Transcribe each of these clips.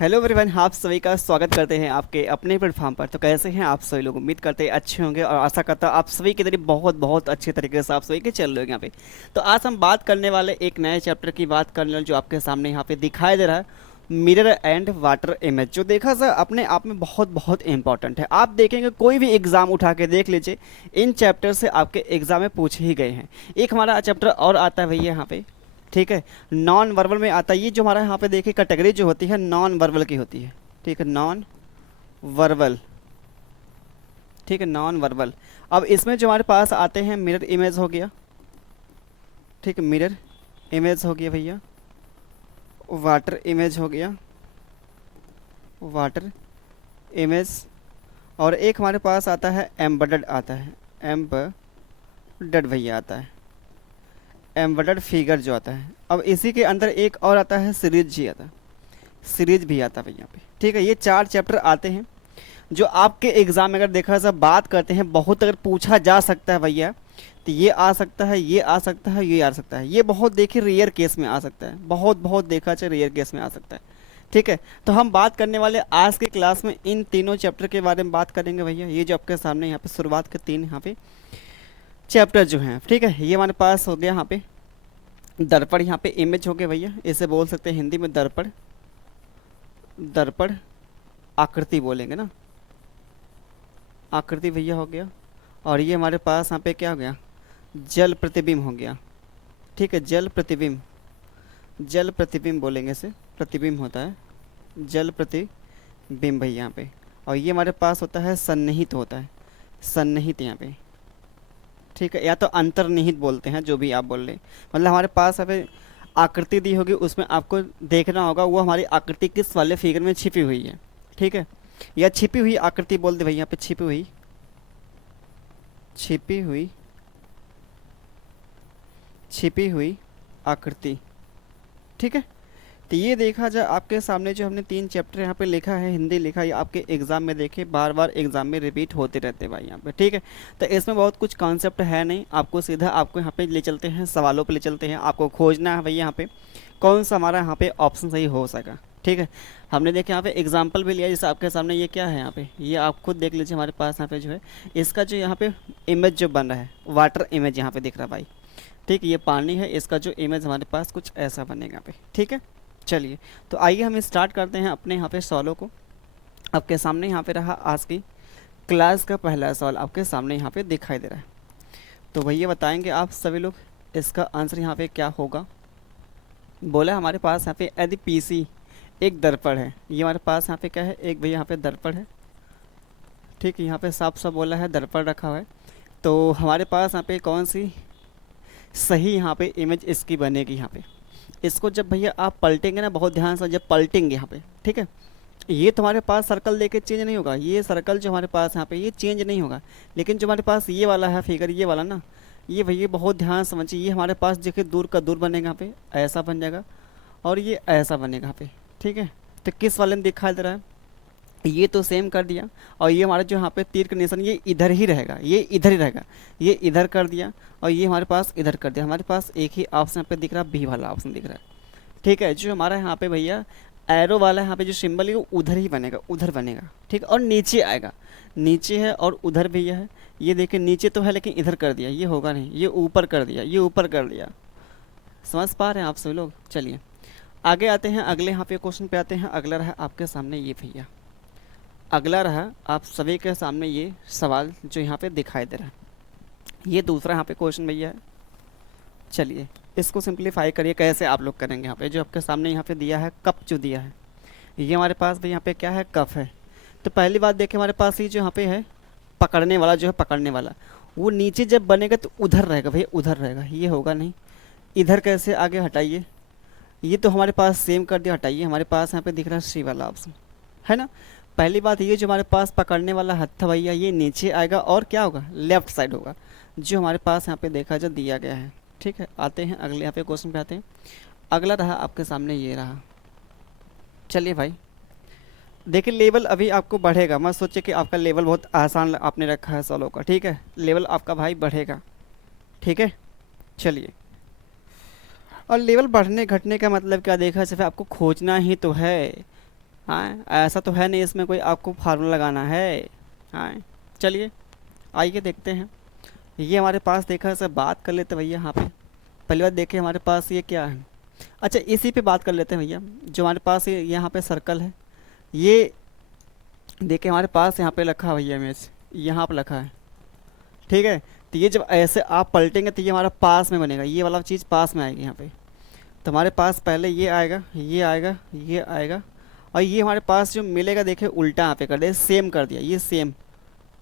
Hello everyone, आप सभी का स्वागत करते हैं आपके अपने प्लेटफॉर्म पर। तो कैसे हैं आप सभी लोग? उम्मीद करते हैं अच्छे होंगे और आशा करता हूं आप सभी के तरीके बहुत बहुत अच्छे तरीके से आप सभी के चल रहे हैं यहाँ पे। तो आज हम बात करने वाले एक नए चैप्टर की बात करने वाले जो आपके सामने यहाँ पे दिखाई दे रहा है, मिरर एंड वाटर इमेज। जो देखा सर अपने आप में बहुत बहुत इंपॉर्टेंट है। आप देखेंगे कोई भी एग्जाम उठा के देख लीजिए, इन चैप्टर से आपके एग्जाम में पूछे ही गए हैं। एक हमारा चैप्टर और आता है भैया यहाँ पे, ठीक है, नॉन वर्बल में आता है। ये जो हमारा यहाँ पे देखिए कैटेगरी जो होती है नॉन वर्बल की होती है, ठीक है, नॉन वर्बल, ठीक है, नॉन वर्बल। अब इसमें जो हमारे पास आते हैं मिरर इमेज हो गया, ठीक है, मिरर इमेज हो गया भैया, वाटर इमेज हो गया, वाटर इमेज, और एक हमारे पास आता है एम्बेडेड आता है, एम्बेडेड भैया आता है, एम्बेडेड फिगर जो आता है। अब इसी के अंदर एक और आता है सीरीज जी आता है, सीरीज भी आता है भैया पे, ठीक है। ये चार चैप्टर आते हैं जो आपके एग्जाम में अगर देखा जाए बात करते हैं बहुत अगर पूछा जा सकता है भैया, तो ये आ सकता है, ये आ सकता है, ये आ सकता है। ये बहुत देखिए रेयर केस में आ सकता है, बहुत बहुत देखा जाए रेयर केस में आ सकता है, ठीक है। तो हम बात करने वाले आज की क्लास में इन तीनों चैप्टर के बारे में बात करेंगे भैया। ये जो आपके सामने यहाँ पे शुरुआत के तीन यहाँ पे चैप्टर जो हैं, ठीक है, ये हमारे पास हो गया यहाँ पे दर्पण, यहाँ पे इमेज हो गया भैया, इसे बोल सकते हैं हिंदी में दर्पण, दर्पण आकृति बोलेंगे ना, आकृति भैया हो गया। और ये हमारे पास यहाँ पे क्या हो गया, जल प्रतिबिंब हो गया, ठीक है, जल प्रतिबिंब, जल प्रतिबिंब बोलेंगे इसे, प्रतिबिंब होता है, जल प्रतिबिंब भैया यहाँ पे। और ये हमारे पास होता है सन्निहित होता है, सन्निहित यहाँ पे, ठीक है, या तो अंतर्निहित बोलते हैं, जो भी आप बोल रहे हैं। मतलब हमारे पास अभी आकृति दी होगी, उसमें आपको देखना होगा वो हमारी आकृति किस वाले फिगर में छिपी हुई है, ठीक है, या छिपी हुई आकृति बोल दे भैया यहाँ पे, छिपी हुई, छिपी हुई, छिपी हुई आकृति, ठीक है। तो ये देखा जाए आपके सामने जो हमने तीन चैप्टर यहाँ पे लिखा है, हिंदी लिखा है, आपके एग्जाम में देखे बार बार एग्जाम में रिपीट होते रहते हैं भाई यहाँ पे, ठीक है। तो इसमें बहुत कुछ कॉन्सेप्ट है नहीं, आपको सीधा आपको यहाँ पे ले चलते हैं, सवालों पे ले चलते हैं। आपको खोजना है भैया यहाँ पे कौन सा हमारा यहाँ पे ऑप्शन सही हो सका, ठीक है। हमने देखे यहाँ पे एग्जाम्पल भी लिया, जैसे आपके सामने ये क्या है यहाँ पे, ये आप खुद देख लीजिए हमारे पास यहाँ पे जो है इसका जो यहाँ पे इमेज जो बन रहा है, वाटर इमेज यहाँ पे दिख रहा है भाई, ठीक, ये पानी है, इसका जो इमेज हमारे पास कुछ ऐसा बनेगा यहाँ पे, ठीक है। चलिए तो आइए हम स्टार्ट करते हैं अपने यहाँ पे सवालों को। आपके सामने यहाँ पे रहा आज की क्लास का पहला सवाल, आपके सामने यहाँ पे दिखाई दे रहा है। तो भैया बताएंगे आप सभी लोग इसका आंसर यहाँ पे क्या होगा। बोला हमारे पास यहाँ पे यदि पीसी एक दर्पण है, ये हमारे पास यहाँ पे क्या है, एक भैया यहाँ पे दर्पण है, ठीक है, यहाँ पे साफ साफ बोला है दर्पण रखा हुआ है। तो हमारे पास यहाँ पे कौन सी सही यहाँ पे इमेज इसकी बनेगी यहाँ पे। इसको जब भैया आप पलटेंगे ना, बहुत ध्यान से जब पलटेंगे यहाँ पे, ठीक है, ये तुम्हारे पास सर्कल लेके चेंज नहीं होगा, ये सर्कल जो हमारे पास यहाँ पे ये चेंज नहीं होगा। लेकिन जो हमारे पास ये वाला है फिगर, ये वाला ना, ये भैया बहुत ध्यान समझिए, ये हमारे पास देखिए दूर का दूर बनेगा यहाँ पे, ऐसा बन जाएगा, और ये ऐसा बनेगा यहाँ पे, ठीक है। तो किस वाले में दिखाई दे रहा है, ये तो सेम कर दिया। और ये हमारा जो यहाँ पे तीर का निशान ये इधर ही रहेगा, ये इधर ही रहेगा, ये इधर कर दिया, और ये हमारे पास इधर कर दिया। हमारे पास एक ही ऑप्शन यहाँ पे दिख रहा है, बी वाला ऑप्शन दिख रहा है, ठीक है। जो हमारा यहाँ पे भैया एरो वाला यहाँ पे जो सिंबल है वो उधर ही बनेगा, उधर बनेगा, ठीक, और नीचे आएगा, नीचे है और उधर भैया है। ये देखिए नीचे तो है लेकिन इधर कर दिया, ये होगा नहीं, ये ऊपर कर दिया, ये ऊपर कर दिया। समझ पा रहे हैं आप सभी लोग। चलिए आगे आते हैं, अगले यहाँ पे क्वेश्चन पे आते हैं। अगला रहा आपके सामने ये भैया, अगला रहा आप सभी के सामने ये सवाल जो यहाँ पे दिखाई दे रहा है, ये दूसरा यहाँ पे क्वेश्चन भैया है। चलिए इसको सिंप्लीफाई करिए, कैसे आप लोग करेंगे। यहाँ पे जो आपके सामने यहाँ पे दिया है कप जो दिया है, ये हमारे पास भी यहाँ पे क्या है, कप है। तो पहली बात देखिए हमारे पास ये जो यहाँ पे है पकड़ने वाला, जो है पकड़ने वाला, वो नीचे जब बनेगा तो उधर रहेगा भैया, उधर रहेगा, ये होगा नहीं। इधर कैसे आगे हटाइए, ये तो हमारे पास सेम कर दिया, हटाइए। हमारे पास यहाँ पे दिख रहा है सी वाला ऑप्शन, है ना। पहली बात ये जो हमारे पास पकड़ने वाला हत्था भैया ये नीचे आएगा और क्या होगा, लेफ्ट साइड होगा, जो हमारे पास यहाँ पे देखा जो दिया गया है, ठीक है। आते हैं अगले यहाँ पे क्वेश्चन पे आते हैं। अगला रहा आपके सामने ये रहा। चलिए भाई देखिए लेवल अभी आपको बढ़ेगा, मत सोचे कि आपका लेवल बहुत आसान आपने रखा है सवालों का, ठीक है, लेवल आपका भाई बढ़ेगा, ठीक है। चलिए, और लेवल बढ़ने घटने का मतलब क्या देखा, सिर्फ आपको खोजना ही तो है। हाँ, ऐसा तो है नहीं इसमें कोई आपको फार्मूला लगाना है। हाँ, चलिए आइए देखते हैं। ये हमारे पास देखा से बात कर लेते हैं भैया यहाँ पे। पहली बात देखें हमारे पास ये क्या है। अच्छा, इसी पे बात कर लेते हैं भैया। जो हमारे पास ये यहाँ पे सर्कल है, ये देखिए हमारे पास यहाँ पे रखा है भैया इमेज, यहाँ पे रखा है। ठीक है, तो ये जब ऐसे आप पलटेंगे तो ये हमारा पास में बनेगा, ये वाला चीज़ पास में आएगी यहाँ पे। तो हमारे पास पहले ये आएगा, ये आएगा, ये आएगा, और ये हमारे पास जो मिलेगा देखिए उल्टा यहाँ पे कर दिया, सेम कर दिया, ये सेम।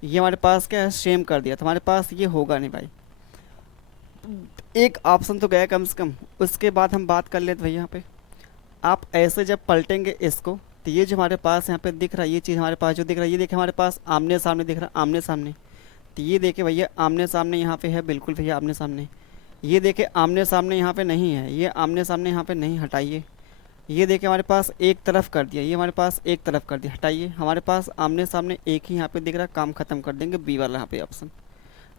ये हमारे पास क्या है, सेम कर दिया, तो हमारे पास ये होगा नहीं भाई। एक ऑप्शन तो गया कम से कम। उसके बाद हम बात कर लेते भाई यहाँ पे। आप ऐसे जब पलटेंगे इसको, तो ये जो हमारे पास यहाँ पे दिख रहा है, ये चीज़ हमारे पास जो दिख रहा है, ये देखिए हमारे पास आमने सामने दिख रहा है, आमने सामने। तो ये देखिए भैया आमने सामने यहाँ पे है, बिल्कुल भैया आमने सामने। ये देखिए आमने सामने यहाँ पे नहीं है, ये आमने सामने यहाँ पे नहीं, हटाइए। ये देखिए हमारे पास एक तरफ कर दिया, ये हमारे पास एक तरफ कर दिया, हटाइए। हमारे पास आमने सामने एक ही यहाँ पे दिख रहा है, काम ख़त्म कर देंगे, बी वाला यहाँ पे ऑप्शन।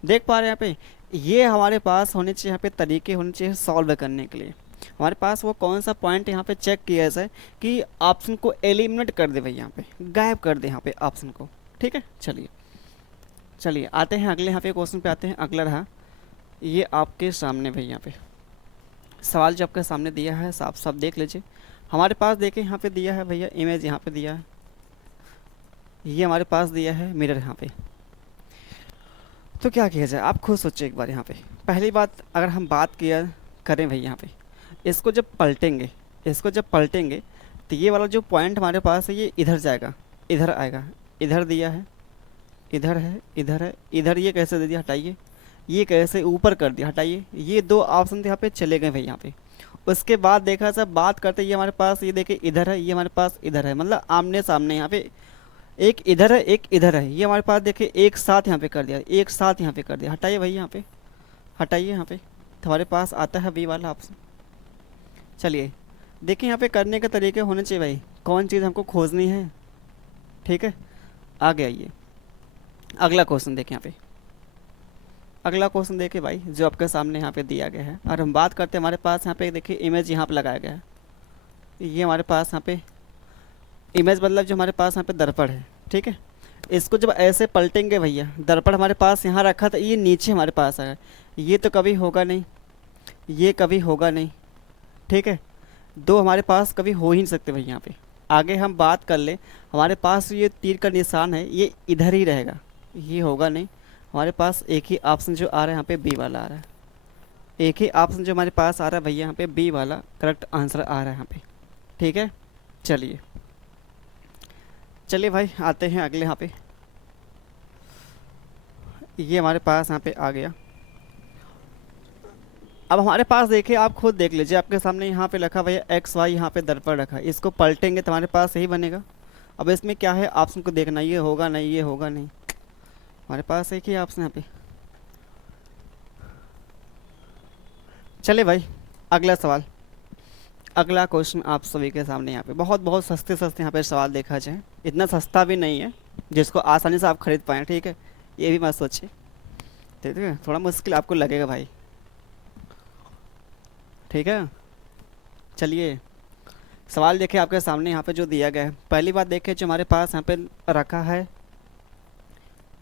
देख पा रहे हैं यहाँ पे। ये हमारे पास होने चाहिए यहाँ पे, तरीके होने चाहिए सॉल्व करने के लिए। हमारे पास वो कौन सा पॉइंट यहाँ पे चेक किया जाए कि ऑप्शन को एलिमिनेट कर दे भाई, यहाँ पे गायब कर दे यहाँ पे ऑप्शन को। ठीक है, चलिए चलिए आते हैं अगले यहाँ पे क्वेश्चन पे आते हैं। अगला रहा ये आपके सामने भाई, यहाँ पे सवाल जो आपके सामने दिया है साफ साफ देख लीजिए। हमारे पास देखें यहाँ पे दिया है भैया इमेज, यहाँ पे दिया है, ये हमारे पास दिया है मिरर यहाँ पे। तो क्या किया जाए, आप खुद सोचिए एक बार यहाँ पे। पहली बात अगर हम बात किया करें भाई यहाँ पे, इसको जब पलटेंगे, इसको जब पलटेंगे तो ये वाला जो पॉइंट हमारे पास है ये इधर जाएगा, इधर आएगा, इधर दिया है, इधर है, इधर है, इधर ये कैसे दे दिया, हटाइए। ये कैसे ऊपर कर दिया, हटाइए। ये दो ऑप्शन यहाँ पे चले गए भाई यहाँ पे। उसके बाद देखा सब बात करते, ये हमारे पास ये देखिए इधर है, ये हमारे पास इधर है, मतलब आमने सामने यहाँ पे एक इधर है एक इधर है। ये हमारे पास देखिए एक साथ यहाँ पे कर दिया, एक साथ यहाँ पे कर दिया, हटाइए भाई यहाँ पे, हटाइए यहाँ पे। तो हमारे पास आता है बी वाला ऑप्शन। चलिए देखिए यहाँ पे करने के तरीके होने चाहिए भाई, कौन चीज़ हमको खोजनी है। ठीक है, आगे आइए। अगला क्वेश्चन देखें यहाँ पे। अगला क्वेश्चन देखिए भाई जो आपके सामने यहाँ पे दिया गया है, और हम बात करते हैं हमारे पास यहाँ पे देखिए इमेज यहाँ पे लगाया गया है। ये हमारे पास यहाँ पे इमेज मतलब जो हमारे पास यहाँ पे दर्पण है। ठीक है, इसको जब ऐसे पलटेंगे भैया, दर्पण हमारे पास यहाँ रखा था, ये नीचे हमारे पास आया, ये तो कभी होगा नहीं, ये कभी होगा नहीं। ठीक है, दो हमारे पास कभी हो ही नहीं सकते भाई यहाँ पे। आगे हम बात कर ले, हमारे पास ये तीर का निशान है, ये इधर ही रहेगा, ये होगा नहीं। हमारे पास एक ही ऑप्शन जो आ रहा है यहाँ पे बी वाला आ रहा है, एक ही ऑप्शन जो हमारे पास आ रहा है भैया यहाँ पे बी वाला करेक्ट आंसर आ रहा है यहाँ पे। ठीक है, चलिए चलिए भाई आते हैं अगले यहाँ पे। ये हमारे पास यहाँ पे आ गया। अब हमारे पास देखिए, आप खुद देख लीजिए, आपके सामने यहाँ पे रखा भैया एक्स वाई, यहाँ पे दर्पण रखा है, इसको पलटेंगे तो हमारे पास यही बनेगा। अब इसमें क्या है, ऑप्शन को देखना, ये होगा नहीं, ये होगा नहीं, हमारे पास एक ही ऑप्शन यहाँ पे। चले भाई अगला सवाल, अगला क्वेश्चन आप सभी के सामने यहाँ पे बहुत बहुत सस्ते सस्ते यहाँ पे सवाल देखा जाए, इतना सस्ता भी नहीं है जिसको आसानी से आप खरीद पाएँ। ठीक है, ये भी मत सोचिए, ठीक है, थोड़ा मुश्किल आपको लगेगा भाई। ठीक है, चलिए सवाल देखिए आपके सामने यहाँ पे जो दिया गया है। पहली बात देखिए जो हमारे पास यहाँ पे रखा है,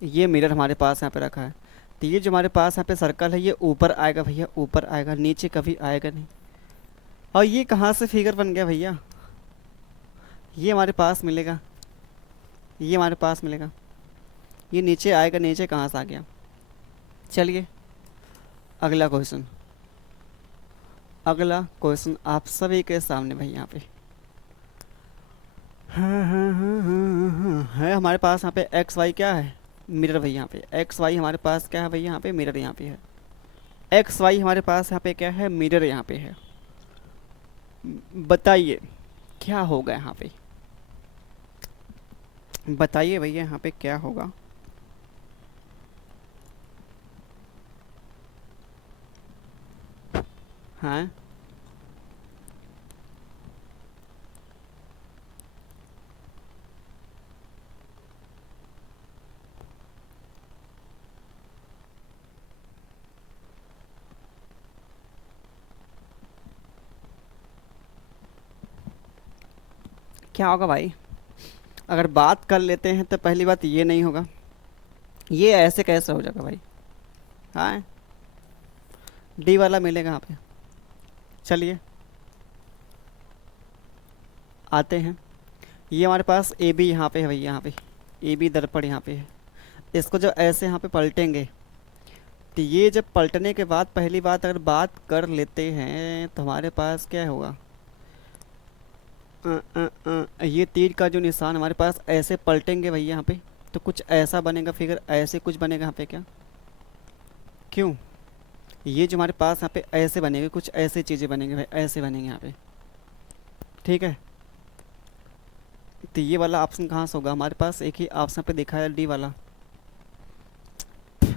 ये मिरर हमारे पास यहाँ पे रखा है, तो ये जो हमारे पास यहाँ पे सर्कल है ये ऊपर आएगा भैया, ऊपर आएगा, नीचे कभी आएगा नहीं। और ये कहाँ से फिगर बन गया भैया, ये हमारे पास मिलेगा, ये हमारे पास मिलेगा, ये नीचे आएगा, नीचे कहाँ से आ गया। चलिए अगला क्वेश्चन, अगला क्वेश्चन आप सभी के सामने भाई यहाँ पे है। हमारे पास यहाँ पे एक्स वाई क्या है, मिरर भाई, यहाँ पे एक्स वाई हमारे पास क्या है भाई, यहाँ पे मिरर यहाँ पे है, एक्स वाई हमारे पास यहाँ पे क्या है, मिरर यहाँ पे है। बताइए क्या होगा यहाँ पे, बताइए भैया यहाँ पे क्या होगा। हाँ, क्या होगा भाई, अगर बात कर लेते हैं तो पहली बात ये नहीं होगा, ये ऐसे कैसे हो जाएगा भाई। हाँ, डी वाला मिलेगा यहाँ पे। चलिए आते हैं, ये हमारे पास ए बी यहाँ पे है भाई, यहाँ पे ए बी दर्पण यहाँ पे है। इसको जब ऐसे यहाँ पे पलटेंगे तो ये जब पलटने के बाद पहली बात अगर बात कर लेते हैं तो हमारे पास क्या होगा, ये तीर का जो निशान हमारे पास ऐसे पलटेंगे भैया यहाँ पे, तो कुछ ऐसा बनेगा फिगर, ऐसे कुछ बनेगा यहाँ पे क्या, क्यों, ये जो हमारे पास यहाँ पे ऐसे बनेंगे, कुछ ऐसे चीज़ें बनेंगे भाई, ऐसे बनेंगे यहाँ पे। ठीक है, तो ये वाला ऑप्शन कहाँ से होगा, हमारे पास एक ही ऑप्शन पे देखा है डी वाला,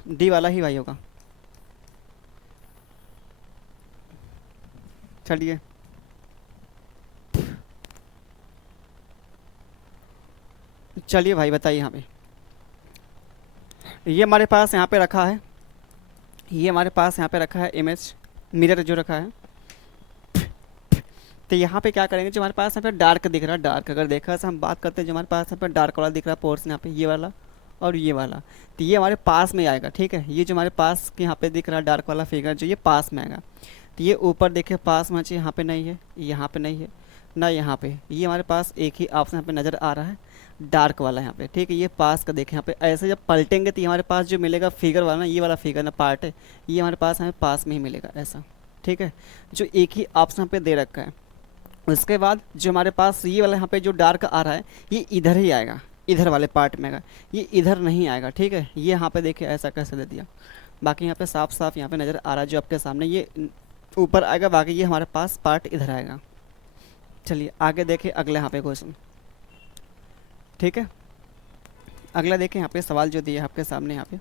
डी वाला ही भाई होगा। चलिए चलिए भाई बताइए यहाँ पे, ये हमारे पास यहाँ पे रखा है, ये हमारे पास यहाँ पे रखा है इमेज, मिरर जो रखा है। तो यहाँ पे क्या करेंगे, जो हमारे पास यहाँ पे डार्क दिख रहा है, डार्क अगर देखा से हम बात करते हैं, जो हमारे पास यहाँ पे डार्क वाला दिख रहा है पोर्शन यहाँ पे, ये वाला और ये वाला, तो ये हमारे पास में आएगा। ठीक है, ये जो हमारे पास के यहाँ पे दिख रहा है डार्क वाला फिगर जो, ये पास में आएगा। तो ये ऊपर देखे पास में चाहिए, यहाँ पे नहीं है, यहाँ पे नहीं है ना, यहाँ पे ये हमारे पास एक ही ऑप्शन यहाँ पे नज़र आ रहा है, डार्क वाला यहाँ पे। ठीक है, ये पास का देखें यहाँ पे, ऐसे जब पलटेंगे तो ये हमारे पास जो मिलेगा फिगर वाला ना, ये वाला फिगर ना पार्ट है, ये हमारे पास हमें पास में ही मिलेगा ऐसा। ठीक है, जो एक ही ऑप्शन पे दे रखा है। उसके बाद जो हमारे पास ये वाला यहाँ पे जो डार्क आ रहा है, ये इधर ही आएगा, इधर वाले पार्ट में आएगा, ये इधर नहीं आएगा। ठीक है, ये यहाँ पे देखिए ऐसा कैसे दे दिया, बाकी यहाँ पे साफ साफ यहाँ पे नज़र आ रहा है जो आपके सामने, ये ऊपर आएगा, बाकी ये हमारे पास पार्ट इधर आएगा। चलिए आगे देखें अगले यहाँ पे क्वेश्चन। ठीक है, अगला देखें यहाँ पे सवाल जो दिया है आपके सामने यहाँ पे।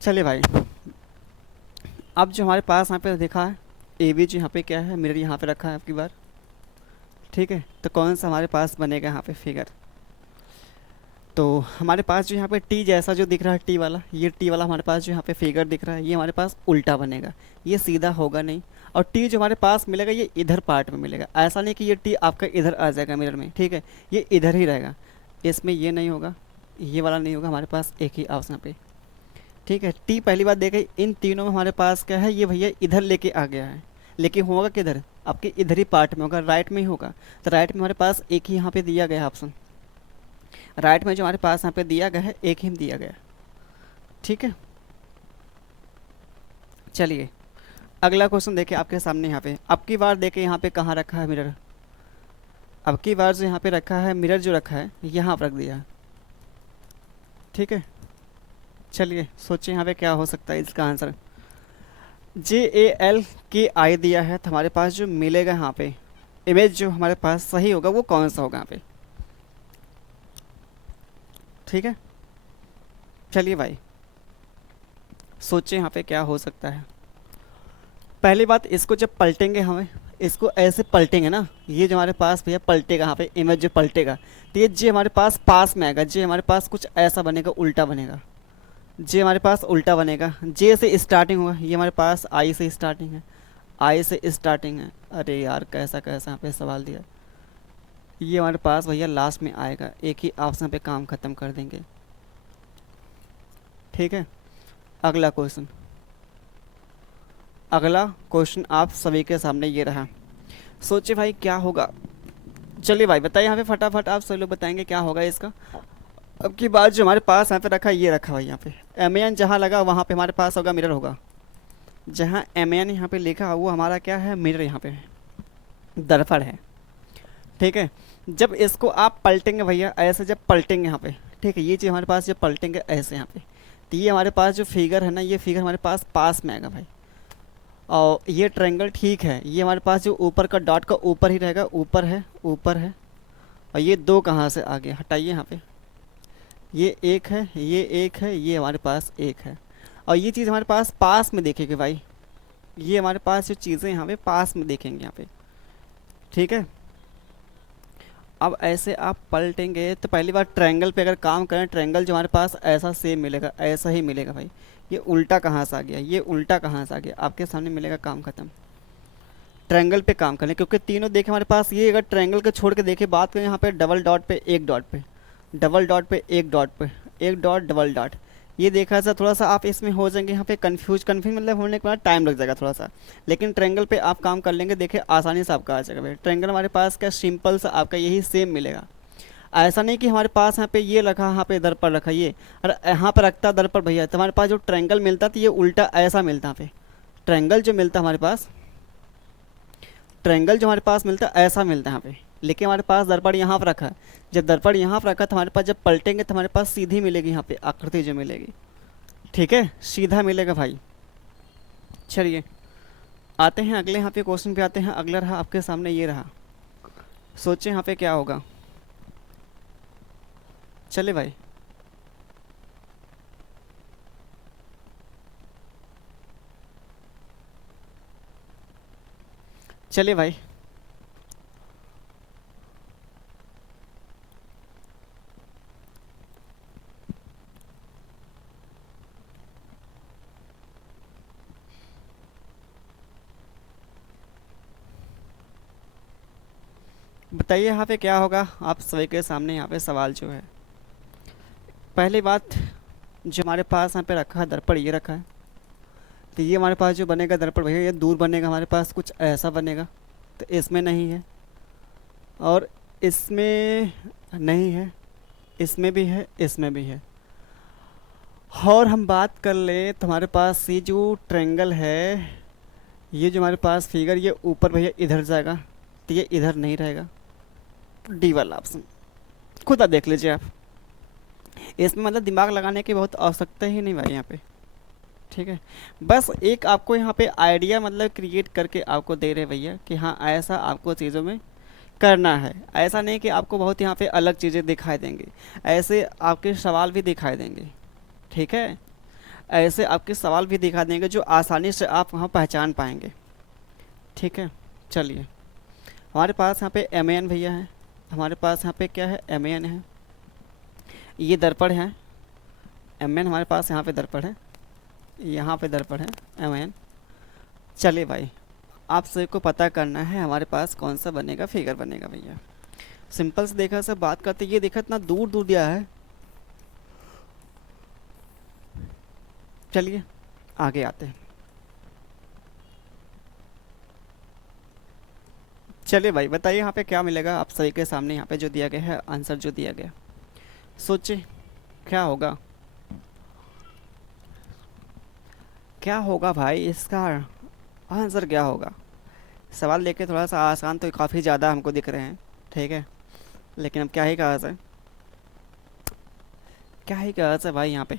चलिए भाई, अब जो हमारे पास यहाँ पे देखा है ए बी जो यहाँ पे क्या है, मिरर यहाँ पे रखा है आपकी बार। ठीक है, तो कौन सा हमारे पास बनेगा यहाँ पे फिगर, तो हमारे पास जो यहाँ पे टी जैसा जो दिख रहा है टी वाला, ये टी वाला हमारे पास जो यहाँ पे फिगर दिख रहा है, ये हमारे पास उल्टा बनेगा, ये सीधा होगा नहीं। और टी जो हमारे पास मिलेगा ये इधर पार्ट में मिलेगा, ऐसा नहीं कि ये टी आपका इधर आ जाएगा मिरर में। ठीक है, ये इधर ही रहेगा, इसमें ये नहीं होगा, ये वाला नहीं होगा, हमारे पास एक ही ऑप्शन पे। ठीक है, टी पहली बात देखें इन तीनों में हमारे पास क्या है, ये भैया इधर लेके आ गया है, लेकिन होगा किधर, आपके इधर ही पार्ट में होगा, राइट में ही होगा। तो राइट में हमारे पास एक ही यहाँ पे दिया गया है ऑप्शन, राइट में जो हमारे पास यहाँ पे दिया गया है एक ही दिया गया। ठीक है, चलिए अगला क्वेश्चन देखिए आपके सामने यहाँ पे, अब की बार देखें यहाँ पे कहाँ रखा है मिरर, अब की बार जो यहाँ पे रखा है मिरर जो रखा है यहाँ पर रख दिया है। ठीक है, चलिए सोचिए यहाँ पे क्या हो सकता है इसका आंसर, JALKI दिया है, तो हमारे पास जो मिलेगा यहाँ पे इमेज जो हमारे पास सही होगा वो कौन सा होगा यहाँ पे। ठीक है, चलिए भाई सोचिए यहाँ पे क्या हो सकता है। पहली बात, इसको जब पलटेंगे हमें, इसको ऐसे पलटेंगे ना, ये जो हमारे पास भैया पलटेगा यहाँ पे, इमेज जो पलटेगा तो ये जे हमारे पास में आएगा, जे हमारे पास कुछ ऐसा बनेगा, उल्टा बनेगा, जे हमारे पास उल्टा बनेगा, जे से स्टार्टिंग होगा, ये हमारे पास आई से स्टार्टिंग है, आई से स्टार्टिंग है। अरे यार कैसा कैसा यहाँ पे सवाल दिया, ये हमारे पास भैया लास्ट में आएगा, एक ही ऑप्शन पे काम ख़त्म कर देंगे। ठीक है, अगला क्वेश्चन, अगला क्वेश्चन आप सभी के सामने ये रहा, सोचिए भाई क्या होगा। चलिए भाई बताइए यहाँ पे फटाफट, आप सभी लोग बताएंगे क्या होगा इसका। अब की बात जो हमारे पास यहाँ पे रखा है, ये रखा भाई यहाँ पे एम जहाँ लगा वहाँ पे हमारे पास होगा मिरर होगा, जहाँ एम यहाँ पे लिखा वो हमारा क्या है, मिरर यहाँ पे दर्पण है। ठीक है, जब इसको आप पलटेंगे भैया ऐसे, जब पलटेंगे यहाँ पे, ठीक है, ये चीज़ हमारे पास जब पलटेंगे ऐसे यहाँ पे, तो ये हमारे पास जो फिगर है ना, ये फिगर हमारे पास में आएगा भाई। और ये ट्रायंगल ठीक है, ये हमारे पास जो ऊपर का डॉट का ऊपर ही रहेगा, ऊपर है ऊपर है। और ये दो कहाँ से आ गए, हटाइए यहाँ पे, ये एक है, ये एक है, ये हमारे पास एक है। और ये चीज़ हमारे पास में देखेंगे भाई, ये हमारे पास जो चीज़ें यहाँ पे पास में देखेंगे यहाँ पे। ठीक है, अब ऐसे आप पलटेंगे तो पहली बार ट्रायंगल पे अगर काम करें, ट्रायंगल जो हमारे पास ऐसा सेम मिलेगा, ऐसा ही मिलेगा भाई। ये उल्टा कहाँ से आ गया, ये उल्टा कहाँ से आ गया, आपके सामने मिलेगा, काम ख़त्म। ट्रायंगल पे काम करें, क्योंकि तीनों देखें हमारे पास ये, अगर ट्रायंगल को छोड़ के देखें, बात करें यहाँ पे डबल डॉट पे, एक डॉट पे, डबल डॉट पे, एक डॉट पे, एक डॉट, डबल डॉट, ये देखा सा थोड़ा सा आप इसमें हो जाएंगे यहाँ पे कन्फ्यूज मतलब होने के बाद टाइम लग जाएगा थोड़ा सा। लेकिन ट्रायंगल पे आप काम कर लेंगे, देखिए आसानी से आपका आ जाएगा भाई। ट्रायंगल हमारे पास क्या सिंपल सा आपका यही सेम मिलेगा। ऐसा नहीं कि हमारे पास यहाँ पे ये रखा, यहाँ पे दर पर रखा ये, और यहाँ पर रखता दर पर भैया, तो हमारे पास जो ट्रायंगल मिलता था ये उल्टा ऐसा मिलता। यहाँ पे ट्रायंगल जो मिलता हमारे पास, ट्रायंगल जो हमारे पास मिलता है ऐसा मिलता है यहाँ पे, लेकिन हमारे पास दर्पण यहाँ पर रखा है। जब दर्पण यहाँ पर रखा तो हमारे पास जब पलटेंगे तो हमारे पास सीधी मिलेगी, यहाँ पे आकृति जो मिलेगी, ठीक है, सीधा मिलेगा भाई। चलिए आते हैं अगले यहाँ पे क्वेश्चन पे आते हैं। अगला रहा आपके सामने, ये रहा, सोचें यहाँ पे क्या होगा। चले भाई, चलिए भाई, बताइए यहाँ पे क्या होगा आप सभी के सामने। यहाँ पे सवाल जो है, पहली बात, जो हमारे पास यहाँ पे रखा है दर्पण, ये रखा है, तो ये हमारे पास जो बनेगा दर्पण भैया, ये दूर बनेगा हमारे पास, कुछ ऐसा बनेगा, तो इसमें नहीं है, और इसमें नहीं है, इसमें भी है, इसमें भी है। और हम बात कर लें तो हमारे पास ये जो ट्रायंगल है, ये जो हमारे पास फिगर, ये ऊपर भैया इधर जाएगा, तो ये इधर नहीं रहेगा। डी वाला ऑप्शन खुद आप देख लीजिए आप, इसमें मतलब दिमाग लगाने की बहुत आवश्यकता ही नहीं भाई यहाँ पे, ठीक है। बस एक आपको यहाँ पे आइडिया मतलब क्रिएट करके आपको दे रहे भैया कि हाँ ऐसा आपको चीज़ों में करना है। ऐसा नहीं कि आपको बहुत यहाँ पे अलग चीज़ें दिखाई देंगी, ऐसे आपके सवाल भी दिखाई देंगे, ठीक है, ऐसे आपके सवाल भी दिखा देंगे जो आसानी से आप वहाँ पहचान पाएंगे, ठीक है। चलिए हमारे पास यहाँ पे एम एन भैया है, हमारे पास यहाँ पे क्या है, एम एन है, ये दर्पण है, एम एन हमारे पास यहाँ पे दर्पण है, यहाँ पे दर्पण है एम एन। चलिए भाई, आप सभी को पता करना है हमारे पास कौन सा बनेगा, फिगर बनेगा भैया। सिंपल से देखा से बात करते, ये देखा इतना दूर दूर दिया है। चलिए आगे आते हैं। चलिए भाई बताइए यहाँ पे क्या मिलेगा आप सभी के सामने, यहाँ पे जो दिया गया है आंसर जो दिया गया, सोचिए क्या होगा, क्या होगा भाई इसका आंसर क्या होगा। सवाल लेके थोड़ा सा आसान तो काफ़ी ज़्यादा हमको दिख रहे हैं, ठीक है, लेकिन अब क्या ही कहा जाए, क्या ही कहा जाए भाई यहाँ पे।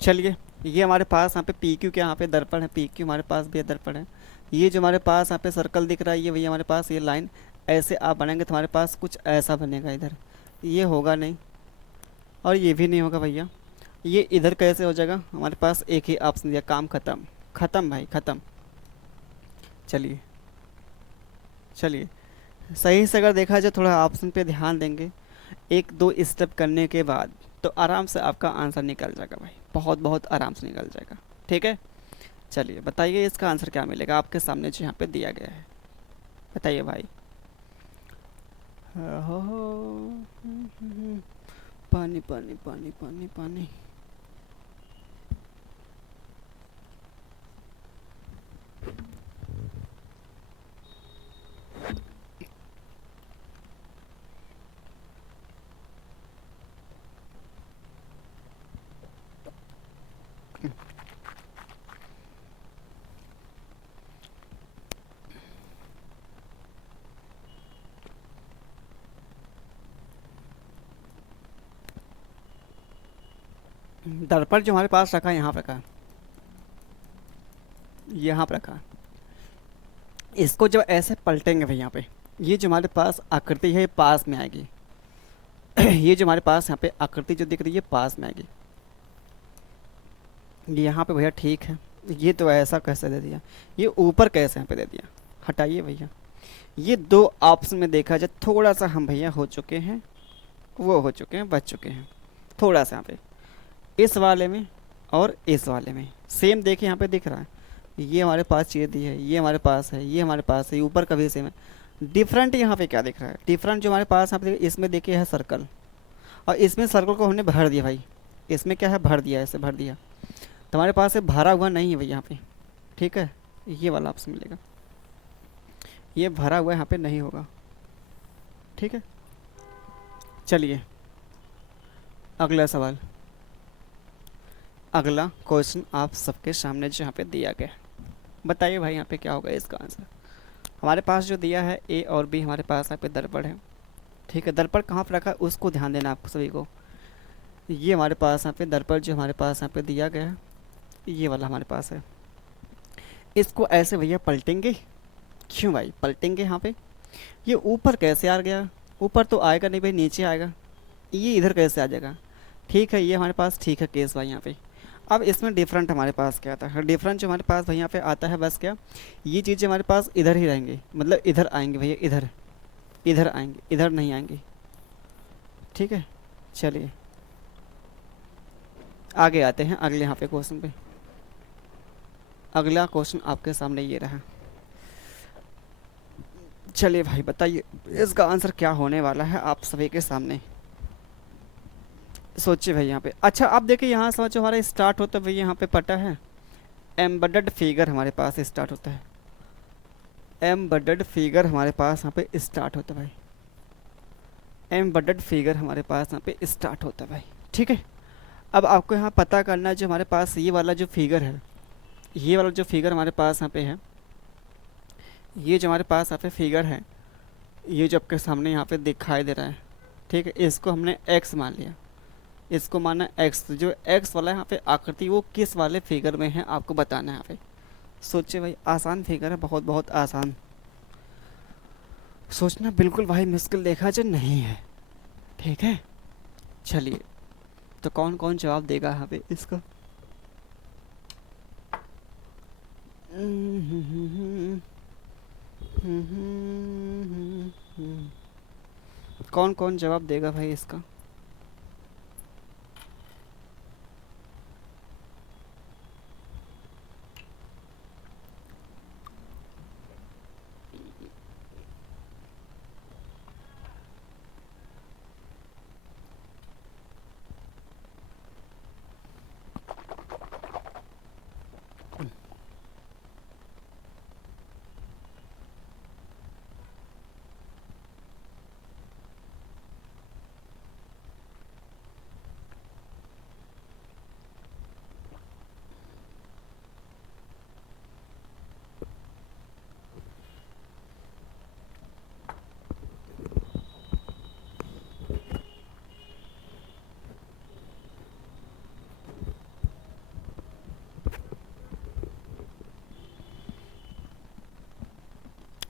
चलिए ये हमारे पास यहाँ पे पी क्यू के यहाँ पे दर्पण है, पी क्यू हमारे पास भी दर्पण है। ये जो हमारे पास यहाँ पे सर्कल दिख रहा है, ये भैया हमारे पास ये लाइन ऐसे आप बनाएंगे तो हमारे पास कुछ ऐसा बनेगा इधर, ये होगा नहीं और ये भी नहीं होगा भैया। ये इधर कैसे हो जाएगा, हमारे पास एक ही ऑप्शन दिया, काम ख़त्म, ख़त्म भाई ख़त्म। चलिए चलिए सही से अगर देखा जाए, थोड़ा ऑप्शन पे ध्यान देंगे, एक दो स्टेप करने के बाद तो आराम से आपका आंसर निकल जाएगा भाई, बहुत बहुत आराम से निकल जाएगा, ठीक है। चलिए बताइए इसका आंसर क्या मिलेगा आपके सामने जो यहाँ पे दिया गया है, बताइए भाई। हो पानी पानी पानी पानी पानी, दर्पण जो हमारे पास रखा है यहाँ पर रखा, यहाँ पर रखा, इसको जब ऐसे पलटेंगे भाई यहाँ पे, ये जो हमारे पास आकृति है ये पास में आएगी। ये जो हमारे पास यहाँ पे आकृति जो दिख रही है पास में आएगी, यहाँ पे भैया ठीक है, ये तो ऐसा कैसे दे दिया, ये ऊपर कैसे यहाँ पे दे दिया, हटाइए भैया। ये दो ऑप्शन में देखा जाए थोड़ा सा हम भैया हो चुके हैं, वो हो चुके हैं, बच चुके हैं थोड़ा सा यहाँ पे, इस वाले में और इस वाले में सेम देखिए यहाँ पे दिख रहा है, ये हमारे पास चीज़ दी है, ये हमारे पास है, ये हमारे पास है, ये ऊपर का भी सेम है। डिफरेंट यहाँ पे क्या दिख रहा है? डिफरेंट जो हमारे पास यहाँ पे इसमें देखिए है सर्कल, और इसमें सर्कल को हमने भर दिया भाई। इसमें क्या है, भर दिया, ऐसे भर दिया। तो हमारे पास है भरा हुआ नहीं है भाई यहाँ पे, ठीक है। ये वाला आपसे मिलेगा, ये भरा हुआ यहाँ पे नहीं होगा, ठीक है। चलिए अगला सवाल, अगला क्वेश्चन आप सबके सामने जो यहाँ पे दिया गया है, बताइए भाई यहाँ पे क्या होगा इसका आंसर। हमारे पास जो दिया है ए और बी, हमारे पास यहाँ पे दर्पण है, ठीक है। दर्पण कहाँ पर रखा है उसको ध्यान देना आपको सभी को। ये हमारे पास यहाँ पे दर्पण जो हमारे पास यहाँ पे दिया गया है, ये वाला हमारे पास है। इसको ऐसे भैया पलटेंगे, क्यों भाई पलटेंगे यहाँ पे? ये ऊपर कैसे आ गया? ऊपर तो आएगा नहीं भाई, नीचे आएगा। ये इधर कैसे आ जाएगा? ठीक है, ये हमारे पास ठीक है केस भाई यहाँ पे। अब इसमें डिफरेंट हमारे पास क्या आता है? डिफरेंट जो हमारे पास भाई यहाँ पे आता है बस क्या, ये चीज़ें हमारे पास इधर ही रहेंगी, मतलब इधर आएंगे भैया, इधर इधर आएंगे, इधर नहीं आएंगे, ठीक है। चलिए आगे आते हैं अगले यहाँ पे क्वेश्चन पे। अगला क्वेश्चन आपके सामने ये रहा। चलिए भाई बताइए इसका आंसर क्या होने वाला है आप सभी के सामने। सोचिए भाई यहाँ पे। अच्छा आप देखिए यहाँ से जो हमारा स्टार्ट होता है भाई, यहाँ पे पता है एम्बेडेड फिगर हमारे पास स्टार्ट होता है। एम्बेडेड फिगर हमारे पास यहाँ पे स्टार्ट होता है भाई, एम्बेडेड फिगर हमारे पास यहाँ पे स्टार्ट होता है भाई, ठीक है। अब आपको यहाँ पता करना है जो हमारे पास ये वाला जो फिगर है, ये वाला जो फिगर हमारे पास यहाँ पे है, ये जो हमारे पास यहाँ पे फिगर है, ये जो आपके सामने यहाँ पे दिखाई दे रहा है, ठीक है। इसको हमने एक्स मान लिया, इसको माना एक्स। जो एक्स वाला यहाँ पे आकृति वो किस वाले फिगर में है आपको बताना है यहाँ पे। सोचिए भाई, आसान फिगर है, बहुत बहुत आसान। सोचना बिल्कुल भाई मुश्किल देखा जो नहीं है, ठीक है। चलिए तो कौन कौन जवाब देगा यहाँ पे इसका? कौन कौन जवाब देगा भाई इसका?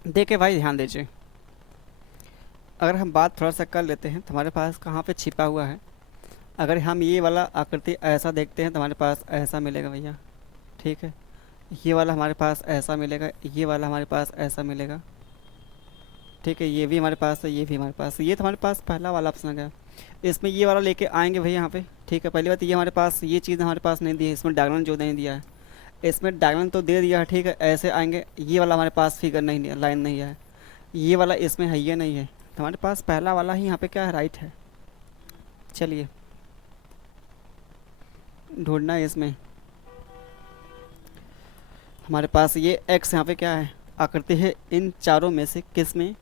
देखिए भाई ध्यान दीजिए, अगर हम बात थोड़ा सा कर लेते हैं तो हमारे पास कहाँ पे छिपा हुआ है। अगर हम ये वाला आकृति ऐसा देखते हैं तो हमारे पास ऐसा मिलेगा भैया, ठीक है। ये वाला हमारे पास ऐसा मिलेगा, ये वाला हमारे पास ऐसा मिलेगा, ठीक है। ये भी हमारे पास है, ये भी हमारे पास है। ये तो हमारे पास पहला वाला ऑप्शन आ गया। इसमें ये वाला लेके आएंगे भैया यहाँ पे, ठीक है। पहली बात ये हमारे पास ये चीज़ हमारे पास नहीं दी है, इसमें डायगोनल जो नहीं दिया है। इसमें डायगोनल तो दे दिया है, ठीक है। ऐसे आएंगे, ये वाला हमारे पास फिगर नहीं है, लाइन नहीं है, ये वाला इसमें है, ये नहीं है। तो हमारे पास पहला वाला ही यहाँ पे क्या है, राइट है। चलिए ढूंढना है इसमें। हमारे पास ये एक्स यहाँ पे क्या है, आकृति है, इन चारों में से किस में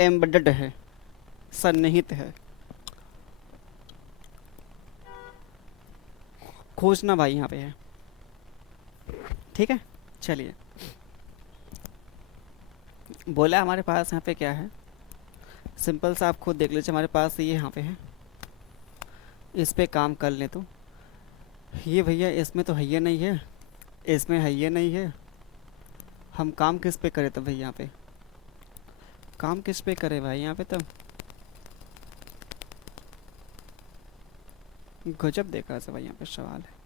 एम्बेडेड है, सन्निहित है, खोजना भाई यहाँ पे है, ठीक है। चलिए बोला हमारे पास यहाँ पे क्या है, सिंपल सा आप खुद देख लीजिए। हमारे पास ये यहाँ पे है, इस पे काम कर लें तो ये भैया इसमें तो है ये नहीं है, इसमें है ये नहीं है। हम काम किस पे करें तो भैया यहाँ पे, काम किस पे करें भाई यहाँ पे? तब गजब देखा से भाई यहाँ पे सवाल है।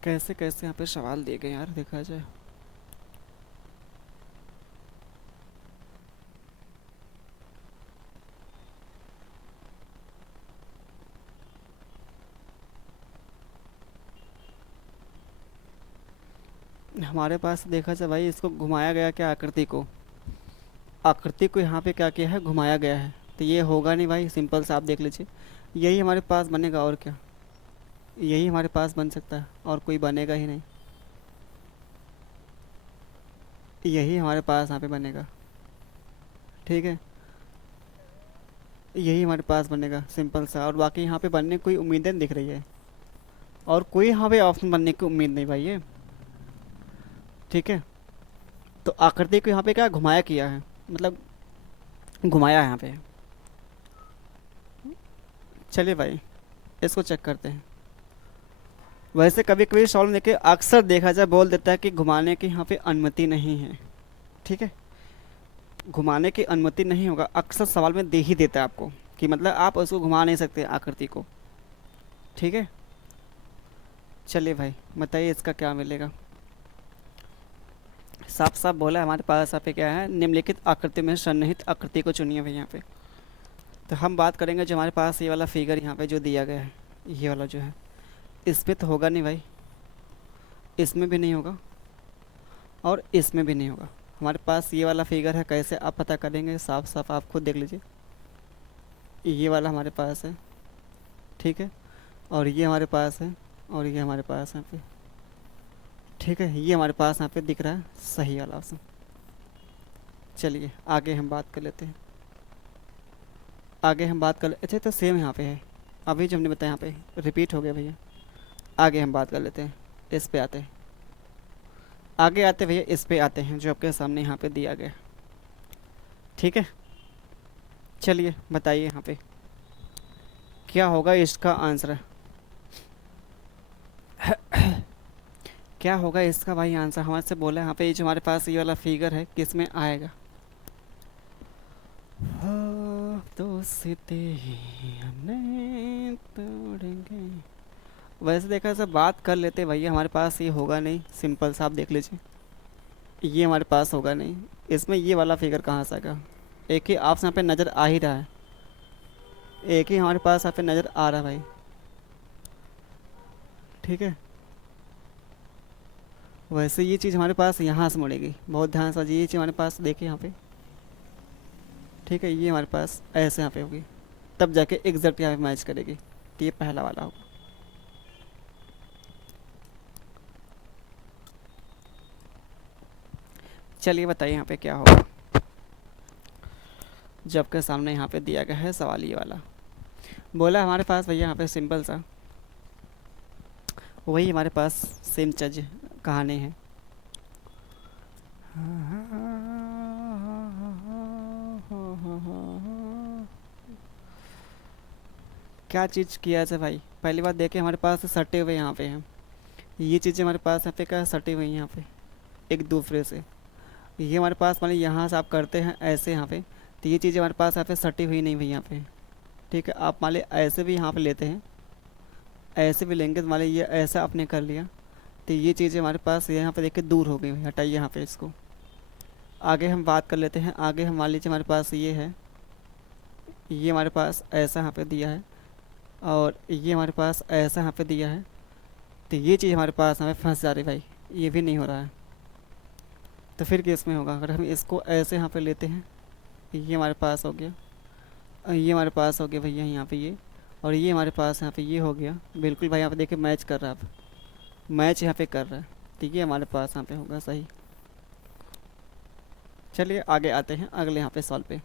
कैसे कैसे यहाँ पे सवाल दिए गए यार, देखा जाए। हमारे पास देखा जाए भाई, इसको घुमाया गया क्या, आकृति को, आकृति को यहाँ पे क्या किया है, घुमाया गया है। तो ये होगा नहीं भाई, सिंपल सा आप देख लीजिए। यही हमारे पास बनेगा, और क्या, यही हमारे पास बन सकता है, और कोई बनेगा ही नहीं। यही हमारे पास यहाँ पे बनेगा। ठीक है, यही हमारे पास बनेगा सिंपल सा, और बाकी यहाँ पे बनने की कोई उम्मीदें नहीं दिख रही है, और कोई यहाँ पे ऑप्शन बनने की उम्मीद नहीं भाई ये। ठीक है, तो आकृति को यहाँ पे क्या घुमाया किया है, मतलब घुमाया है यहाँ पे। चलिए भाई, इसको चेक करते हैं। वैसे कभी कभी सॉल्व देखिए, अक्सर देखा जाए बोल देता है कि घुमाने की यहाँ पे अनुमति नहीं है। ठीक है, घुमाने की अनुमति नहीं होगा, अक्सर सवाल में दे ही देता है आपको, कि मतलब आप उसको घुमा नहीं सकते आकृति को। ठीक है, चलिए भाई बताइए इसका क्या मिलेगा। साफ साफ बोला है हमारे पास यहाँ पे क्या है, निम्नलिखित आकृति में सन्निहित आकृति को चुनिए भाई यहाँ पे। तो हम बात करेंगे जो हमारे पास ये वाला फिगर यहाँ पे जो दिया गया है, ये वाला जो है, इस पे तो होगा नहीं भाई, इसमें भी नहीं होगा, और इसमें भी नहीं होगा। हमारे पास ये वाला फिगर है, कैसे आप पता करेंगे, साफ साफ आप खुद देख लीजिए। ये वाला हमारे पास है, ठीक है, और ये हमारे पास है, और ये हमारे पास यहाँ पे। ठीक है, ये हमारे पास यहाँ पे दिख रहा है सही वाला ऑप्शन। चलिए आगे हम बात कर लेते हैं, आगे हम बात कर अच्छा तो सेम यहाँ पे है, अभी जो हमने बताया यहाँ पे रिपीट हो गया भैया। आगे हम बात कर लेते हैं, इस पे आते हैं, आगे आते भैया इस पे आते हैं जो आपके सामने यहाँ पे दिया गया। ठीक है, चलिए बताइए यहाँ पे क्या होगा इसका आंसर। क्या होगा इसका भाई आंसर, हमारे से बोला है यहाँ पे, ये जो हमारे पास ये वाला फिगर है किस में आएगा। हो दोस्ती हमने तोड़ेंगे। वैसे देखा सब बात कर लेते भैया, हमारे पास ये होगा नहीं, सिंपल सा आप देख लीजिए, ये हमारे पास होगा नहीं। इसमें ये वाला फिगर कहाँ से आएगा, एक ही ऑप्शन यहाँ पे नज़र आ ही रहा है, एक ही हमारे पास यहाँ पे नज़र आ रहा है भाई। ठीक है, वैसे ये चीज़ हमारे पास यहाँ से मुड़ेगी, बहुत ध्यान से ये चीज़ हमारे पास देखिए यहाँ पे। ठीक है, ये हमारे पास ऐसे यहाँ पे होगी, तब जाके एग्जैक्ट यहाँ पे मैच करेगी, तो ये पहला वाला होगा। चलिए बताइए यहाँ पे क्या होगा, जो आपके सामने यहाँ पे दिया गया है सवाल ये वाला। बोला हमारे पास भैया यहाँ पे सिंपल सा, वही हमारे पास सेम चीज कहानी है। क्या चीज़ किया जाए भाई, पहली बात देखें हमारे पास सटे हुए यहाँ पे हैं, ये चीज़ें हमारे पास यहाँ पे क्या सटी हुई हैं यहाँ पे एक दूसरे से। ये हमारे पास मान लीजिए यहाँ से आप करते हैं ऐसे यहाँ पे, तो ये चीज़ें हमारे पास यहाँ पे सटी हुई नहीं हुई यहाँ पे। ठीक है, आप मान लीजिए ऐसे भी यहाँ पे लेते हैं, ऐसे भी लेंगे, तो मान लीजिए ये ऐसा आपने कर लिया, तो ये चीज़ें हमारे पास यहाँ पे देखिए दूर हो गई, हटाइए यहाँ पे इसको। आगे हम बात कर लेते हैं, आगे हम मान लीजिए हमारे पास ये है, ये हमारे पास ऐसा यहाँ पे दिया है, और ये हमारे पास ऐसा यहाँ पे दिया है, तो ये चीज़ हमारे पास हमें फंस जा रही भाई, ये भी नहीं हो रहा है। तो फिर केस में होगा, अगर हम इसको ऐसे यहाँ पे लेते हैं, ये हमारे पास हो गया, और ये हमारे पास हो गया भैया यहाँ पे ये, और ये हमारे पास यहाँ पे ये हो गया, बिल्कुल भाई यहाँ पे देखिए मैच कर रहा है, अब मैच यहाँ पे कर रहा है, तो ये हमारे पास यहाँ पे होगा सही। चलिए आगे आते हैं अगले यहाँ पे सवाल पे।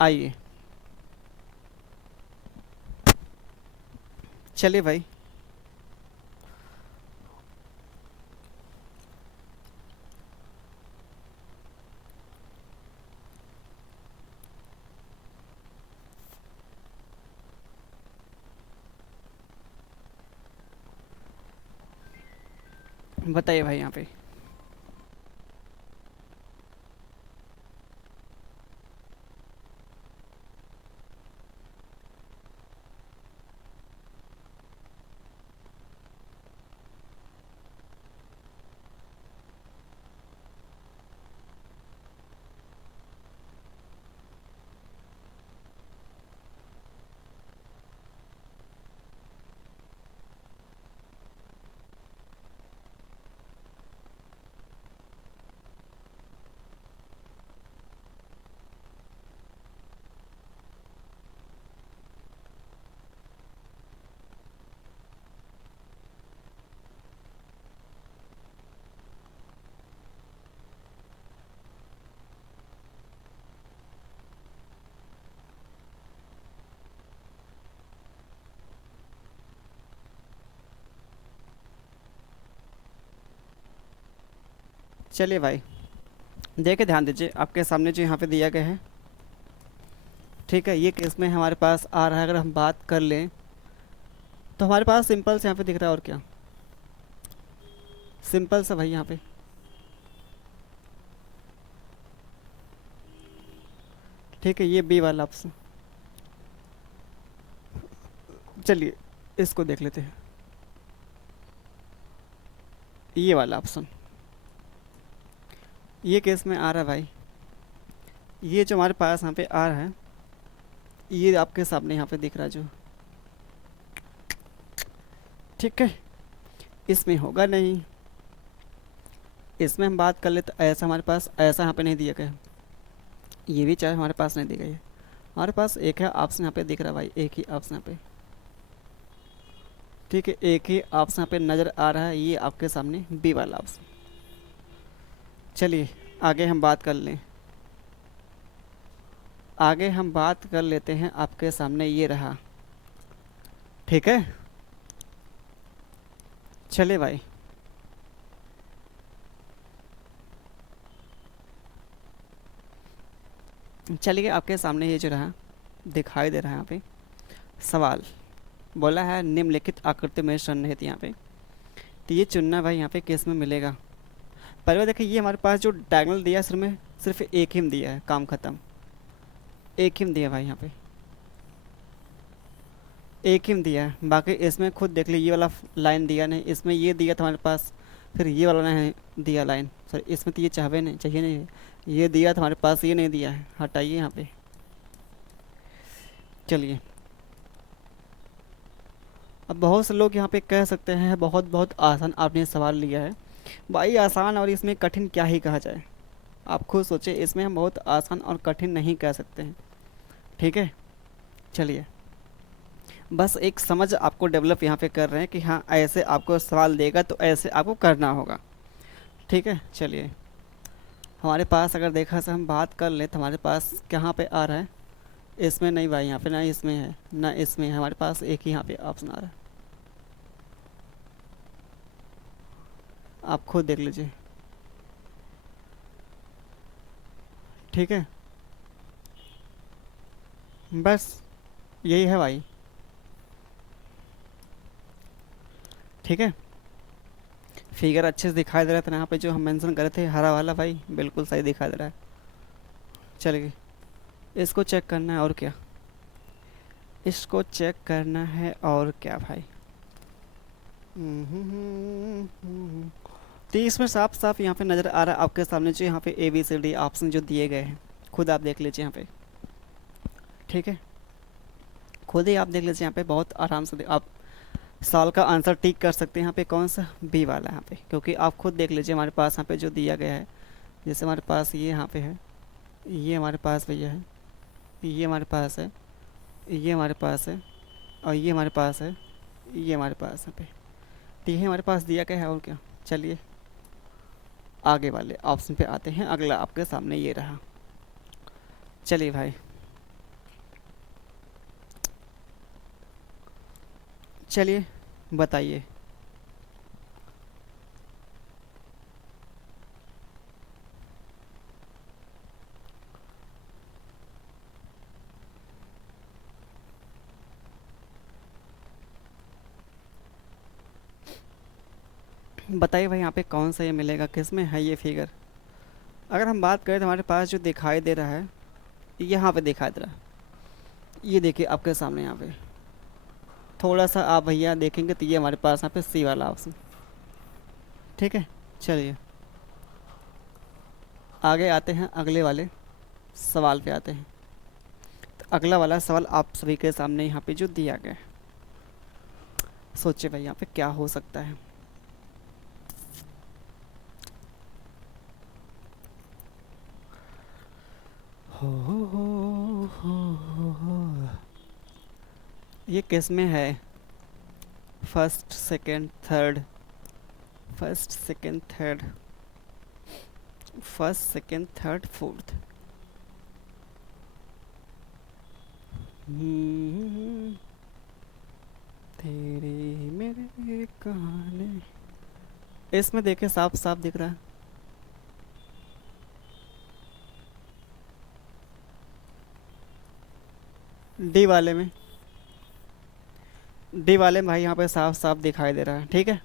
आइए, चलिए भाई बताइए भाई यहाँ पे। चलिए भाई, देखिए ध्यान दीजिए आपके सामने जो यहाँ पे दिया गया है, ठीक है, ये केस में हमारे पास आ रहा है। अगर हम बात कर लें तो हमारे पास सिंपल से यहाँ पे दिख रहा है, और क्या, सिंपल सा भाई यहाँ पे। ठीक है, ये बी वाला ऑप्शन, चलिए इसको देख लेते हैं, ये वाला ऑप्शन, ये केस में आ रहा है भाई। ये जो हमारे पास यहाँ पे आ रहा है, ये आपके सामने यहाँ पे दिख रहा है जो, ठीक है, इसमें होगा नहीं। इसमें हम बात कर ले तो ऐसा हमारे पास, ऐसा यहाँ पे नहीं दिया गया है। ये भी चाहे हमारे पास नहीं दी गई है। हमारे पास एक है ऑप्शन यहाँ पे दिख रहा है भाई, एक ही ऑप्शन यहाँ पे, ठीक है, एक ही ऑप्शन यहाँ पे नज़र आ रहा है, ये आपके सामने बी वाला ऑप्शन। चलिए आगे हम बात कर लें, आगे हम बात कर लेते हैं। आपके सामने ये रहा, ठीक है। चलिए भाई, चलिए आपके सामने ये जो रहा दिखाई दे रहा है यहाँ पे, सवाल बोला है निम्नलिखित आकृति में सन्निहित यहाँ पे, तो ये चुनना भाई यहाँ पे किस में मिलेगा। पहले देखिए, ये हमारे पास जो डायगोनल दिया है सिर्फ में सिर्फ एक ही दिया है, काम खत्म, एक ही दिया भाई यहाँ पे, एक ही दिया है। बाकी इसमें खुद देख लीजिए, ये वाला लाइन दिया नहीं, इसमें ये दिया था हमारे पास, फिर ये वाला नहीं दिया लाइन, सॉरी इसमें तो ये चाहे नहीं, चाहिए नहीं है, ये दिया था हमारे पास, ये नहीं दिया है, हटाइए यहाँ पे। चलिए, अब बहुत से लोग यहाँ पे कह सकते हैं बहुत बहुत आसान आपने सवाल लिया है। भाई आसान और इसमें कठिन क्या ही कहा जाए, आप खुद सोचिए, इसमें हम बहुत आसान और कठिन नहीं कह सकते हैं, ठीक है। चलिए, बस एक समझ आपको डेवलप यहाँ पे कर रहे हैं कि हाँ ऐसे आपको सवाल देगा तो ऐसे आपको करना होगा, ठीक है। चलिए, हमारे पास अगर देखा से हम बात कर ले तो हमारे पास कहाँ पे आ रहा है, इसमें नहीं भाई, यहाँ पे ना इसमें है ना इसमें है, हमारे पास एक ही यहाँ पे ऑप्शन आ रहा है, आप खुद देख लीजिए, ठीक है। बस यही है भाई, ठीक है। फिगर अच्छे से दिखाई दे रहा था यहाँ पे, जो हम मेंशन करे थे हरा वाला भाई बिल्कुल सही दिखाई दे रहा है। चलिए, इसको चेक करना है और क्या, इसको चेक करना है और क्या भाई। तो इसमें साफ साफ यहाँ पे नज़र आ रहा है आपके सामने जो यहाँ पे ABCD ऑप्शन जो दिए गए हैं, खुद आप देख लीजिए यहाँ पे, ठीक है। खुद ही आप देख लीजिए यहाँ पे, बहुत आराम से आप साल का आंसर टिक कर सकते हैं यहाँ पे, कौन सा बी वाला यहाँ पे, क्योंकि आप खुद देख लीजिए हमारे पास यहाँ पे जो दिया गया है, जैसे हमारे पास ये यहाँ पे है, ये हमारे पास भैया है, ये हमारे पास है, ये हमारे पास है, और ये हमारे पास है, ये हमारे पास यहाँ पे, तो ये हमारे पास दिया गया है और क्या। चलिए आगे वाले ऑप्शन पे आते हैं, अगला आपके सामने ये रहा। चलिए भाई, चलिए बताइए, बताइए भाई यहाँ पे कौन सा ये मिलेगा, किस में है ये फिगर। अगर हम बात करें तो हमारे पास जो दिखाई दे रहा है, यहाँ पे दिखाई दे रहा है, ये देखिए आपके सामने यहाँ पे, थोड़ा सा आप भैया देखेंगे तो ये हमारे पास यहाँ पे सी वाला ऑप्शन, ठीक है। चलिए आगे आते हैं, अगले वाले सवाल पे आते हैं। तो अगला वाला सवाल आप सभी के सामने यहाँ पे जो दिया गया है, सोचिए भाई यहाँ पे क्या हो सकता है। हो। ये किस में है, first second third, first second third, first second third fourth. तेरे मेरे कहानी, इसमें देखे साफ साफ दिख रहा है, डी वाले में, डी वाले में भाई यहाँ पे साफ साफ दिखाई दे रहा है, ठीक है।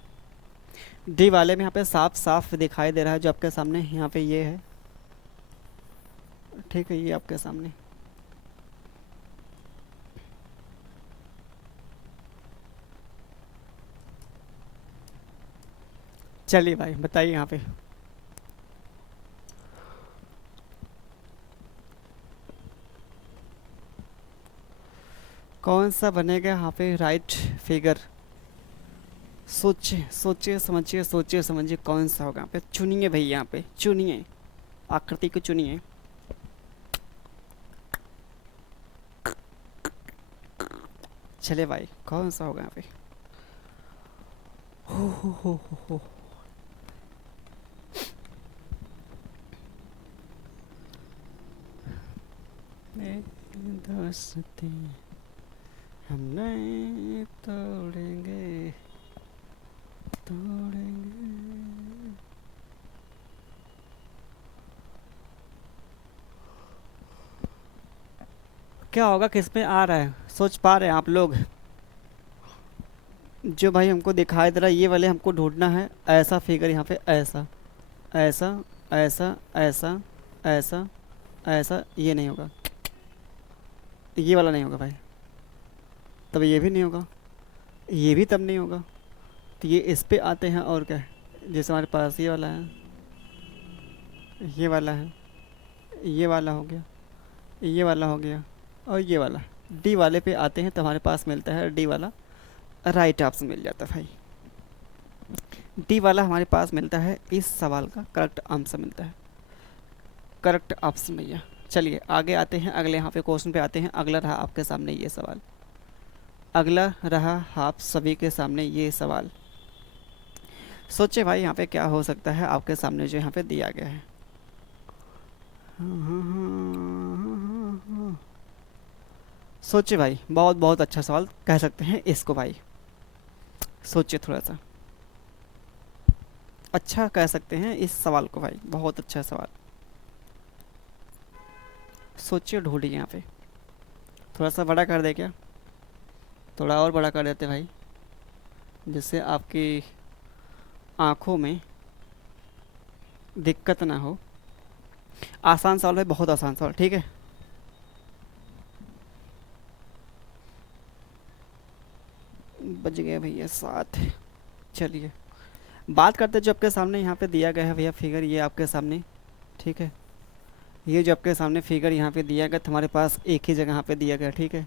डी वाले में यहाँ पे साफ साफ दिखाई दे रहा है, जो आपके सामने यहाँ पे ये है, ठीक है, ये आपके सामने। चलिए भाई बताइए यहाँ पे। कौन सा बनेगा यहाँ पे राइट फिगर? सोचिए सोचिए समझिए, सोचिए समझिए कौन सा होगा यहाँ पे, चुनिए भाई, यहाँ पे चुनिए, आकृति को चुनिए। चले भाई कौन सा होगा यहाँ पे? हो। दोस्ती हम नहीं तोड़ेंगे, तोड़ेंगे। क्या होगा, किस में आ रहा है, सोच पा रहे हैं आप लोग? जो भाई हमको दिखाई दे रहा है ये वाले हमको ढूंढना है, ऐसा फिगर यहाँ पे, ऐसा ऐसा ऐसा ऐसा ऐसा ऐसा, ये नहीं होगा, ये वाला नहीं होगा भाई, तब ये भी नहीं होगा, ये भी तब नहीं होगा, तो ये इस पे आते हैं और क्या है, जैसे हमारे पास ये वाला है, ये वाला है, ये वाला हो गया, ये वाला हो गया, और ये वाला। डी वाले पे आते हैं तो हमारे पास मिलता है डी वाला, राइट ऑप्शन मिल जाता है भाई। डी वाला हमारे पास मिलता है, इस सवाल का करेक्ट आंसर मिलता है, करेक्ट ऑप्शन भैया। चलिए आगे आते हैं, अगले यहाँ पे क्वेश्चन पे आते हैं। अगला रहा आपके सामने ये सवाल, अगला रहा आप सभी के सामने ये सवाल। सोचे भाई यहाँ पे क्या हो सकता है आपके सामने जो यहाँ पे दिया गया है। सोचे भाई, बहुत बहुत अच्छा सवाल कह सकते हैं इसको भाई, सोचिए थोड़ा सा, अच्छा कह सकते हैं इस सवाल को भाई, बहुत अच्छा सवाल। सोचिए, ढूंढिए यहाँ पे, थोड़ा सा बड़ा कर दे क्या, थोड़ा और बड़ा कर देते भाई, जिससे आपकी आँखों में दिक्कत ना हो। आसान सवाल है, बहुत आसान सवाल, ठीक है। बज गए भैया 7। चलिए बात करते हैं जो आपके सामने यहाँ पे दिया गया है भैया फिगर, ये आपके सामने, ठीक है। ये जो आपके सामने फिगर यहाँ पे दिया गया, हमारे पास एक ही जगह यहाँ पे दिया गया, ठीक है।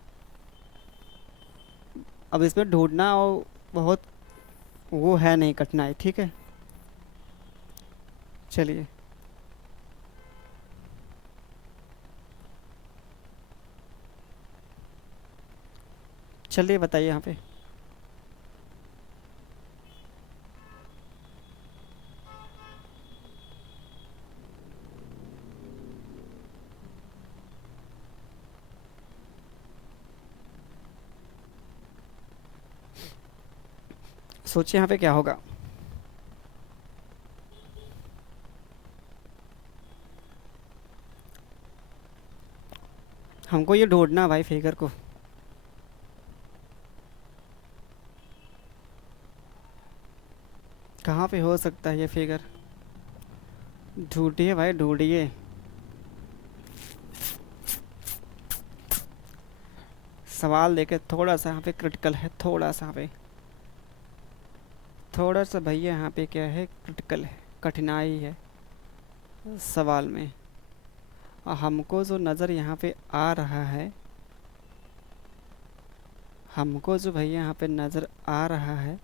अब इसमें ढूंढना और बहुत वो है नहीं, कठिनाई, ठीक है। चलिए चलिए बताइए यहाँ पे। सोचिए यहाँ पे क्या होगा। हमको ये ढूंढना भाई फिगर को। कहाँ पे हो सकता है ये फिगर, ढूंढिए भाई ढूंढिए। सवाल देखे थोड़ा सा यहाँ पे क्रिटिकल है, थोड़ा सा यहाँ पे, थोड़ा सा भैया यहाँ पे क्या है, क्रिटिकल है, कठिनाई है सवाल में। हमको जो नज़र यहाँ पे आ रहा है, हमको जो भैया यहाँ पे नज़र आ रहा है,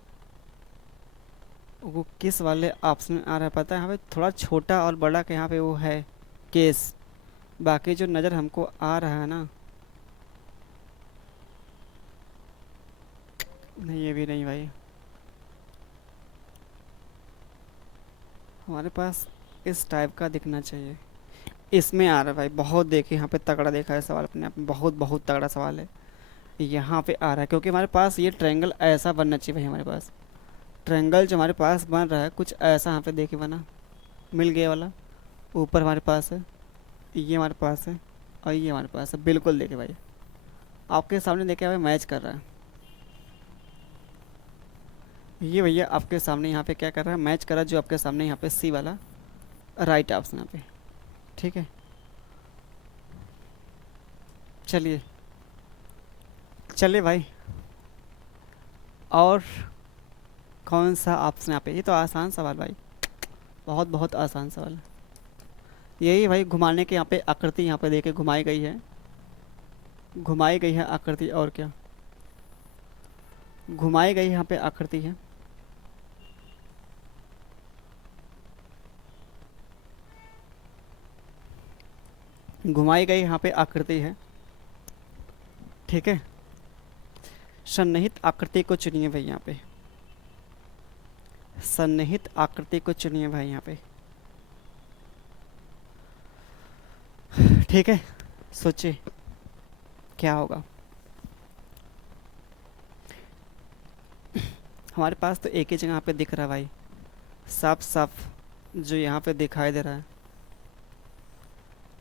वो किस वाले ऑप्शन में आ रहा है पता है? यहाँ पे थोड़ा छोटा और बड़ा का यहाँ पे वो है केस, बाकी जो नज़र हमको आ रहा है ना, नहीं ये भी नहीं भाई, हमारे पास इस टाइप का दिखना चाहिए। इसमें आ रहा है भाई, बहुत देखे यहाँ पे, तगड़ा देखा है सवाल अपने आप में, बहुत बहुत तगड़ा सवाल है। यहाँ पे आ रहा है क्योंकि हमारे पास ये ट्रायंगल ऐसा बनना चाहिए भाई, हमारे पास ट्रायंगल जो हमारे पास बन रहा है कुछ ऐसा यहाँ पे देखे बना, मिल गया वाला, ऊपर हमारे पास है, ये हमारे पास है, और ये हमारे पास है, बिल्कुल देखे भाई, आपके सामने देखे हमें मैच कर रहा है। ये भैया आपके सामने यहाँ पे क्या कर रहा है, मैच कर रहा है, जो आपके सामने यहाँ पे सी वाला राइट ऑप्शन यहाँ पे। ठीक है, चलिए चलिए भाई, और कौन सा ऑप्शन यहाँ पे, ये तो आसान सवाल भाई, बहुत बहुत आसान सवाल है। यही भाई घुमाने के यहाँ पे आकृति यहाँ पे देखे घुमाई गई है, घुमाई गई है आकृति, और क्या, घुमाई गई यहाँ पे आकृति है। घुमाई गई यहाँ पे आकृति है। ठीक है, सन्निहित आकृति को चुनिए भाई यहाँ पे, सन्निहित आकृति को चुनिए भाई यहाँ पे। ठीक है, सोचिए क्या होगा। हमारे पास तो एक ही जगह पे दिख रहा है भाई, साफ साफ जो यहाँ पे दिखाई दे रहा है,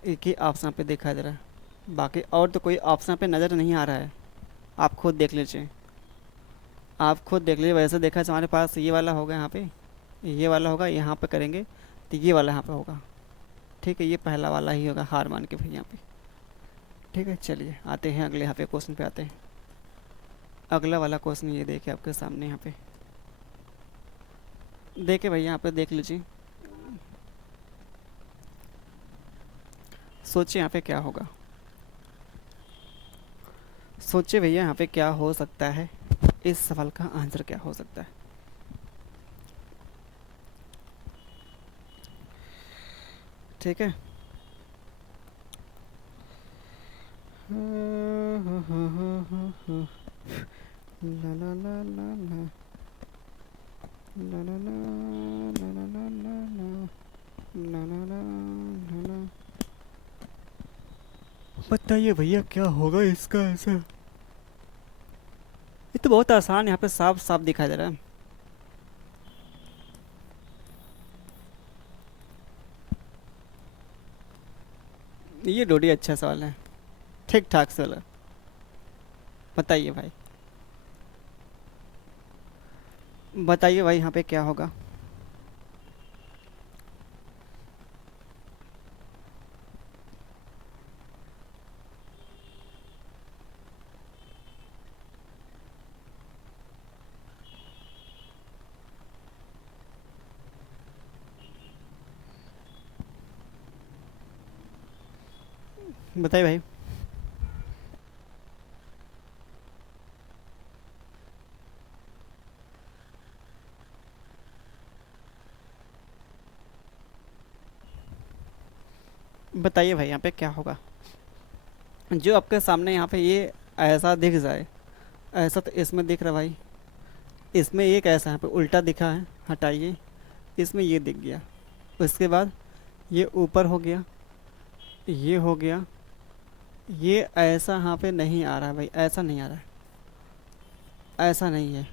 एक ही ऑप्शन पे दिखाई दे रहा है, बाकी और तो कोई ऑप्शन पे नज़र नहीं आ रहा है। आप खुद देख लीजिए, आप खुद देख लीजिए। वैसे देखा जाए हमारे पास ये वाला होगा यहाँ पे, ये वाला होगा, यहाँ पे करेंगे तो ये वाला यहाँ पे होगा। ठीक है, ये पहला वाला ही होगा, हार मान के भाई यहाँ पे। ठीक है, चलिए आते हैं अगले यहाँ पे क्वेश्चन पे आते हैं। अगला वाला क्वेश्चन ये देखिए आपके सामने यहाँ पे, देखिए भाई यहाँ पे देख लीजिए, सोचिए यहाँ पे क्या होगा, सोचिए भैया यहाँ पे क्या हो सकता है, इस सवाल का आंसर क्या हो सकता है। ठीक है, ला ला ला ला ला ला ला ला ला ला ला ला ला ला ला। बताइए भैया क्या होगा इसका आंसर। ये तो बहुत आसान, यहाँ पे साफ साफ दिखाई दे रहा है। ये डोडी अच्छा सवाल है, ठीक ठाक सवाल है। बताइए भाई, बताइए भाई यहाँ पे क्या होगा। बताइए भाई। बताइए भाई यहाँ पे क्या होगा, जो आपके सामने यहाँ पे ये ऐसा दिख जाए, ऐसा तो इसमें दिख रहा भाई, इसमें एक ऐसा यहाँ पे उल्टा दिखा है, हटाइए, इसमें ये दिख गया। उसके बाद ये ऊपर हो गया, ये हो गया, ये ऐसा यहाँ पे नहीं आ रहा है भाई, ऐसा नहीं आ रहा है, ऐसा नहीं है,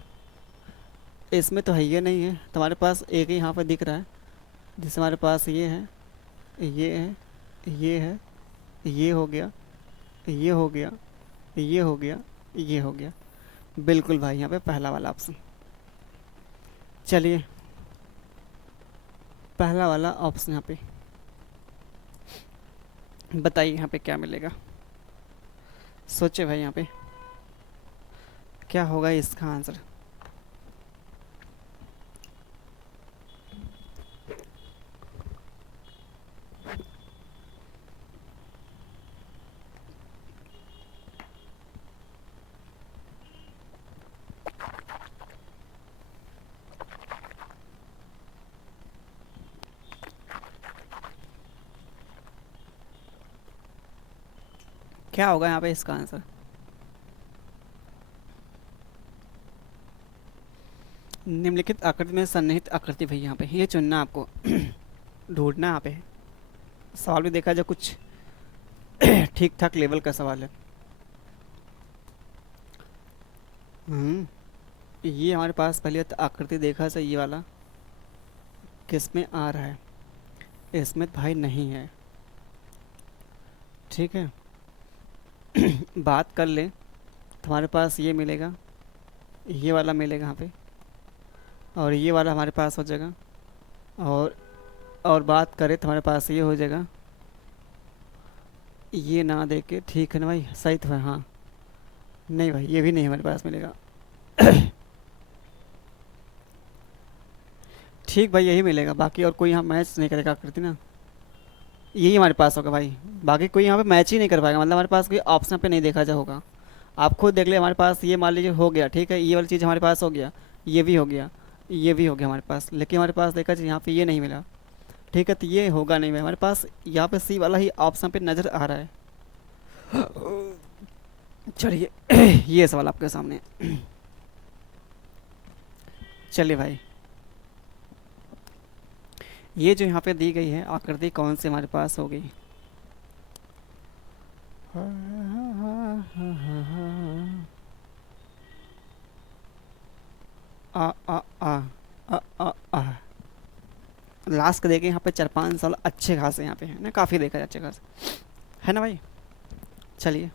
इसमें तो है, ये नहीं है। तुम्हारे पास एक ही यहाँ पे दिख रहा है, जिससे हमारे पास ये है, ये है, ये है, ये हो गया, ये हो गया, ये हो गया, ये हो गया। बिल्कुल भाई यहाँ पे पहला वाला ऑप्शन। चलिए पहला वाला ऑप्शन यहाँ पे, बताइए यहाँ पे क्या मिलेगा। सोचे भाई यहाँ पे क्या होगा इसका आंसर। क्या होगा यहाँ पे इसका आंसर। निम्नलिखित आकृति में सन्निहित आकृति भाई यहाँ पे ये चुनना आपको, ढूंढना यहाँ पे। सवाल भी देखा जाए कुछ ठीक ठाक लेवल का सवाल है। ये हमारे पास पहले तो आकृति देखा जाए, ये वाला किस में आ रहा है, इसमें भाई नहीं है। ठीक है बात कर ले हमारे पास ये मिलेगा, ये वाला मिलेगा यहाँ पे, और ये वाला हमारे पास हो जाएगा। और बात करें तो हमारे पास ये हो जाएगा, ये ना दे के, ठीक है ना भाई, सही तो है हाँ। नहीं भाई ये भी नहीं हमारे पास मिलेगा। ठीक भाई यही मिलेगा, बाकी और कोई यहाँ मैच नहीं करेगा आकृति ना, यही हमारे पास होगा भाई। बाकी कोई यहाँ पे मैच ही नहीं कर पाएगा, मतलब हमारे पास कोई ऑप्शन पे नहीं देखा जा होगा। आप खुद देख ले, हमारे पास ये मान लीजिए हो गया, ठीक है, ये वाली चीज़ हमारे पास हो गया, ये भी हो गया, ये भी हो गया हमारे पास, लेकिन हमारे पास देखा जाए यहाँ पे ये नहीं मिला। ठीक है, तो ये होगा नहीं भाई हमारे पास, यहाँ पे सी वाला ही ऑप्शन पे नज़र आ रहा है। चलिए ये सवाल आपके सामने। चलिए भाई, ये जो यहाँ पे दी गई है आकृति कौन सी हमारे पास हो गई? आ आ आ आ आ आ लास्ट के देखे यहाँ पे 4-5 साल अच्छे खासे यहाँ पे है ना, काफ़ी देखा जाए अच्छे खासे, है ना भाई। चलिए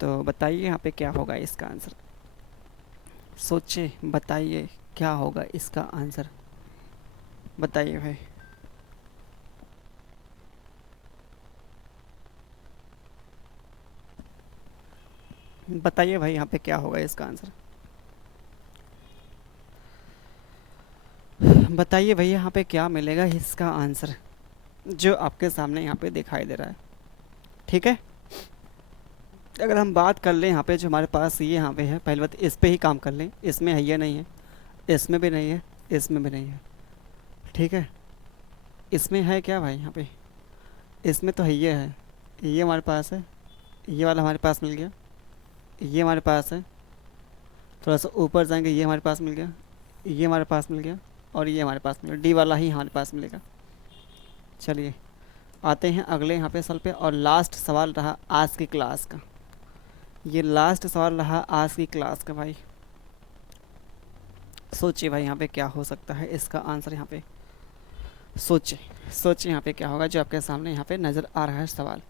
तो बताइए यहाँ पे क्या होगा इसका आंसर, सोचिए बताइए क्या होगा इसका आंसर, बताइए भाई। बताइए भाई यहाँ पे क्या होगा इसका आंसर, बताइए भैया यहाँ पे क्या मिलेगा इसका आंसर जो आपके सामने यहाँ पे दिखाई दे रहा है। ठीक है, अगर हम बात कर लें यहाँ पे जो हमारे पास ये यहाँ पे है, पहली बात इस पे ही काम कर लें, इसमें है या नहीं है, इसमें भी नहीं है, इसमें भी नहीं है। ठीक है, इसमें है क्या भाई यहाँ पे, इसमें तो है, ये हमारे पास है, ये वाला हमारे पास मिल गया, ये हमारे पास है, थोड़ा सा ऊपर जाएंगे ये हमारे पास मिल गया, ये हमारे पास मिल गया, और ये हमारे पास मिल गया, डी वाला ही हमारे पास मिलेगा। चलिए आते हैं अगले यहाँ पे सवाल पे, और लास्ट सवाल रहा आज की क्लास का, ये लास्ट सवाल रहा आज की क्लास का भाई। सोचिए भाई यहाँ पे क्या हो सकता है इसका आंसर, यहाँ पे सोचिए, सोचिए यहाँ पे क्या होगा जो आपके सामने यहाँ पे नज़र आ रहा है सवाल।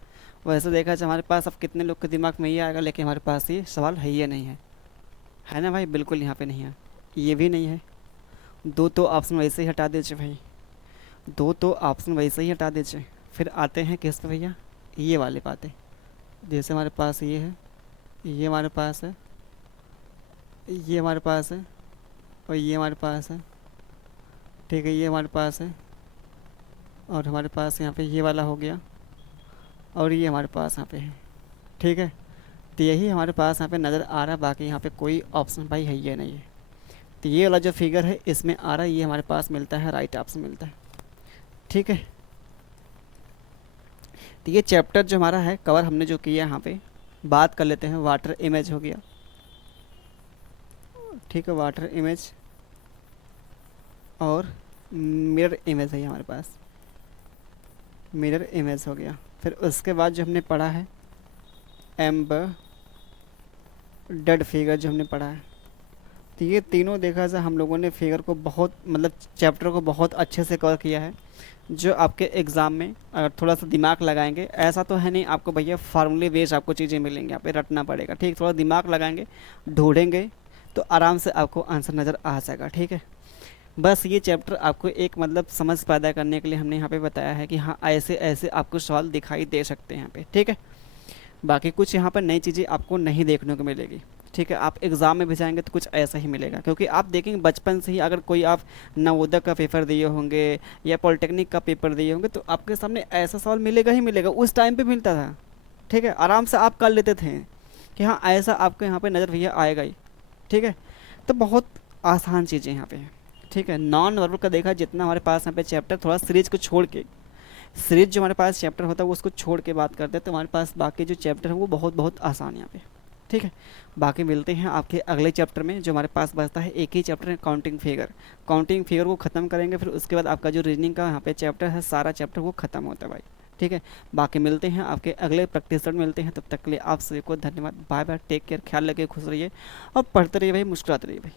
वैसे देखा जाए हमारे पास अब कितने लोग के दिमाग में ये आएगा, लेकिन हमारे पास ये सवाल है या नहीं है ना भाई, बिल्कुल यहाँ पे नहीं है, ये भी नहीं है। दो तो ऑप्शन वैसे ही हटा दीजिए भाई, दो तो ऑप्शन वैसे ही हटा दीजिए। फिर आते हैं किस पे भैया, ये वाले बातें, जैसे हमारे पास ये है, ये हमारे पास है, ये हमारे पास है, और ये हमारे पास है। ठीक है, ये हमारे पास है, और हमारे पास यहाँ पे ये वाला हो गया, और ये हमारे पास यहाँ पे है। ठीक है, तो यही हमारे पास यहाँ पे नज़र आ रहा है, बाकी यहाँ पे कोई ऑप्शन भाई है ये नहीं है। तो ये वाला जो फिगर है इसमें आ रहा है, ये हमारे पास मिलता है, राइट ऑप्शन मिलता है। ठीक है, तो ये चैप्टर जो हमारा है कवर हमने जो किया यहाँ पे, बात कर लेते हैं। वाटर इमेज हो गया, ठीक है, वाटर इमेज और मिरर इमेज है हमारे पास, मिरर इमेज हो गया। फिर उसके बाद जो हमने पढ़ा है एम्बेडेड फिगर जो हमने पढ़ा है, तो ये तीनों देखा जाए हम लोगों ने फिगर को बहुत, मतलब चैप्टर को बहुत अच्छे से कवर किया है, जो आपके एग्ज़ाम में अगर थोड़ा सा दिमाग लगाएंगे, ऐसा तो है नहीं आपको भैया फार्मूले बेस्ड आपको चीज़ें मिलेंगी, यहाँ पे रटना पड़ेगा। ठीक, थोड़ा दिमाग लगाएंगे, ढूंढेंगे, तो आराम से आपको आंसर नज़र आ जाएगा। ठीक है, बस ये चैप्टर आपको एक मतलब समझ पैदा करने के लिए हमने यहाँ पे बताया है कि हाँ ऐसे ऐसे आपको सवाल दिखाई दे सकते हैं यहाँ पे। ठीक है, बाकी कुछ यहाँ पर नई चीज़ें आपको नहीं देखने को मिलेगी। ठीक है, आप एग्ज़ाम में भी जाएंगे तो कुछ ऐसा ही मिलेगा, क्योंकि आप देखेंगे बचपन से ही अगर कोई आप नवोदय का पेपर दिए होंगे या पॉलिटेक्निक का पेपर दिए होंगे, तो आपके सामने ऐसा सवाल मिलेगा ही मिलेगा, उस टाइम पे मिलता था। ठीक है, आराम से आप कर लेते थे कि हाँ ऐसा आपके यहाँ पे नज़र भैया आएगा ही। ठीक है, तो बहुत आसान चीज़ें यहाँ पे हैं। ठीक है, नॉन वर्बल का देखा जितना हमारे पास यहाँ पे चैप्टर, थोड़ा सीरीज को छोड़ के, सीरीज जो हमारे पास चैप्टर होता है वो उसको छोड़ के बात करते हैं, तो हमारे पास बाकी जो चैप्टर है वो बहुत बहुत आसान है यहाँ पे। ठीक है, बाकी मिलते हैं आपके अगले चैप्टर में, जो हमारे पास बचता है एक ही चैप्टर है, काउंटिंग फिगर। काउंटिंग फिगर को ख़त्म करेंगे, फिर उसके बाद आपका जो रीजनिंग का यहाँ पे चैप्टर है सारा चैप्टर वो ख़त्म होता है भाई। ठीक है, बाकी मिलते हैं आपके अगले प्रैक्टिस सेट मिलते हैं, तब तक के लिए आप सभी को धन्यवाद, बाय बाय, टेक केयर, ख्याल रखिए, खुश रहिए और पढ़ते रहिए भाई, मुस्कुराते रहिए भाई।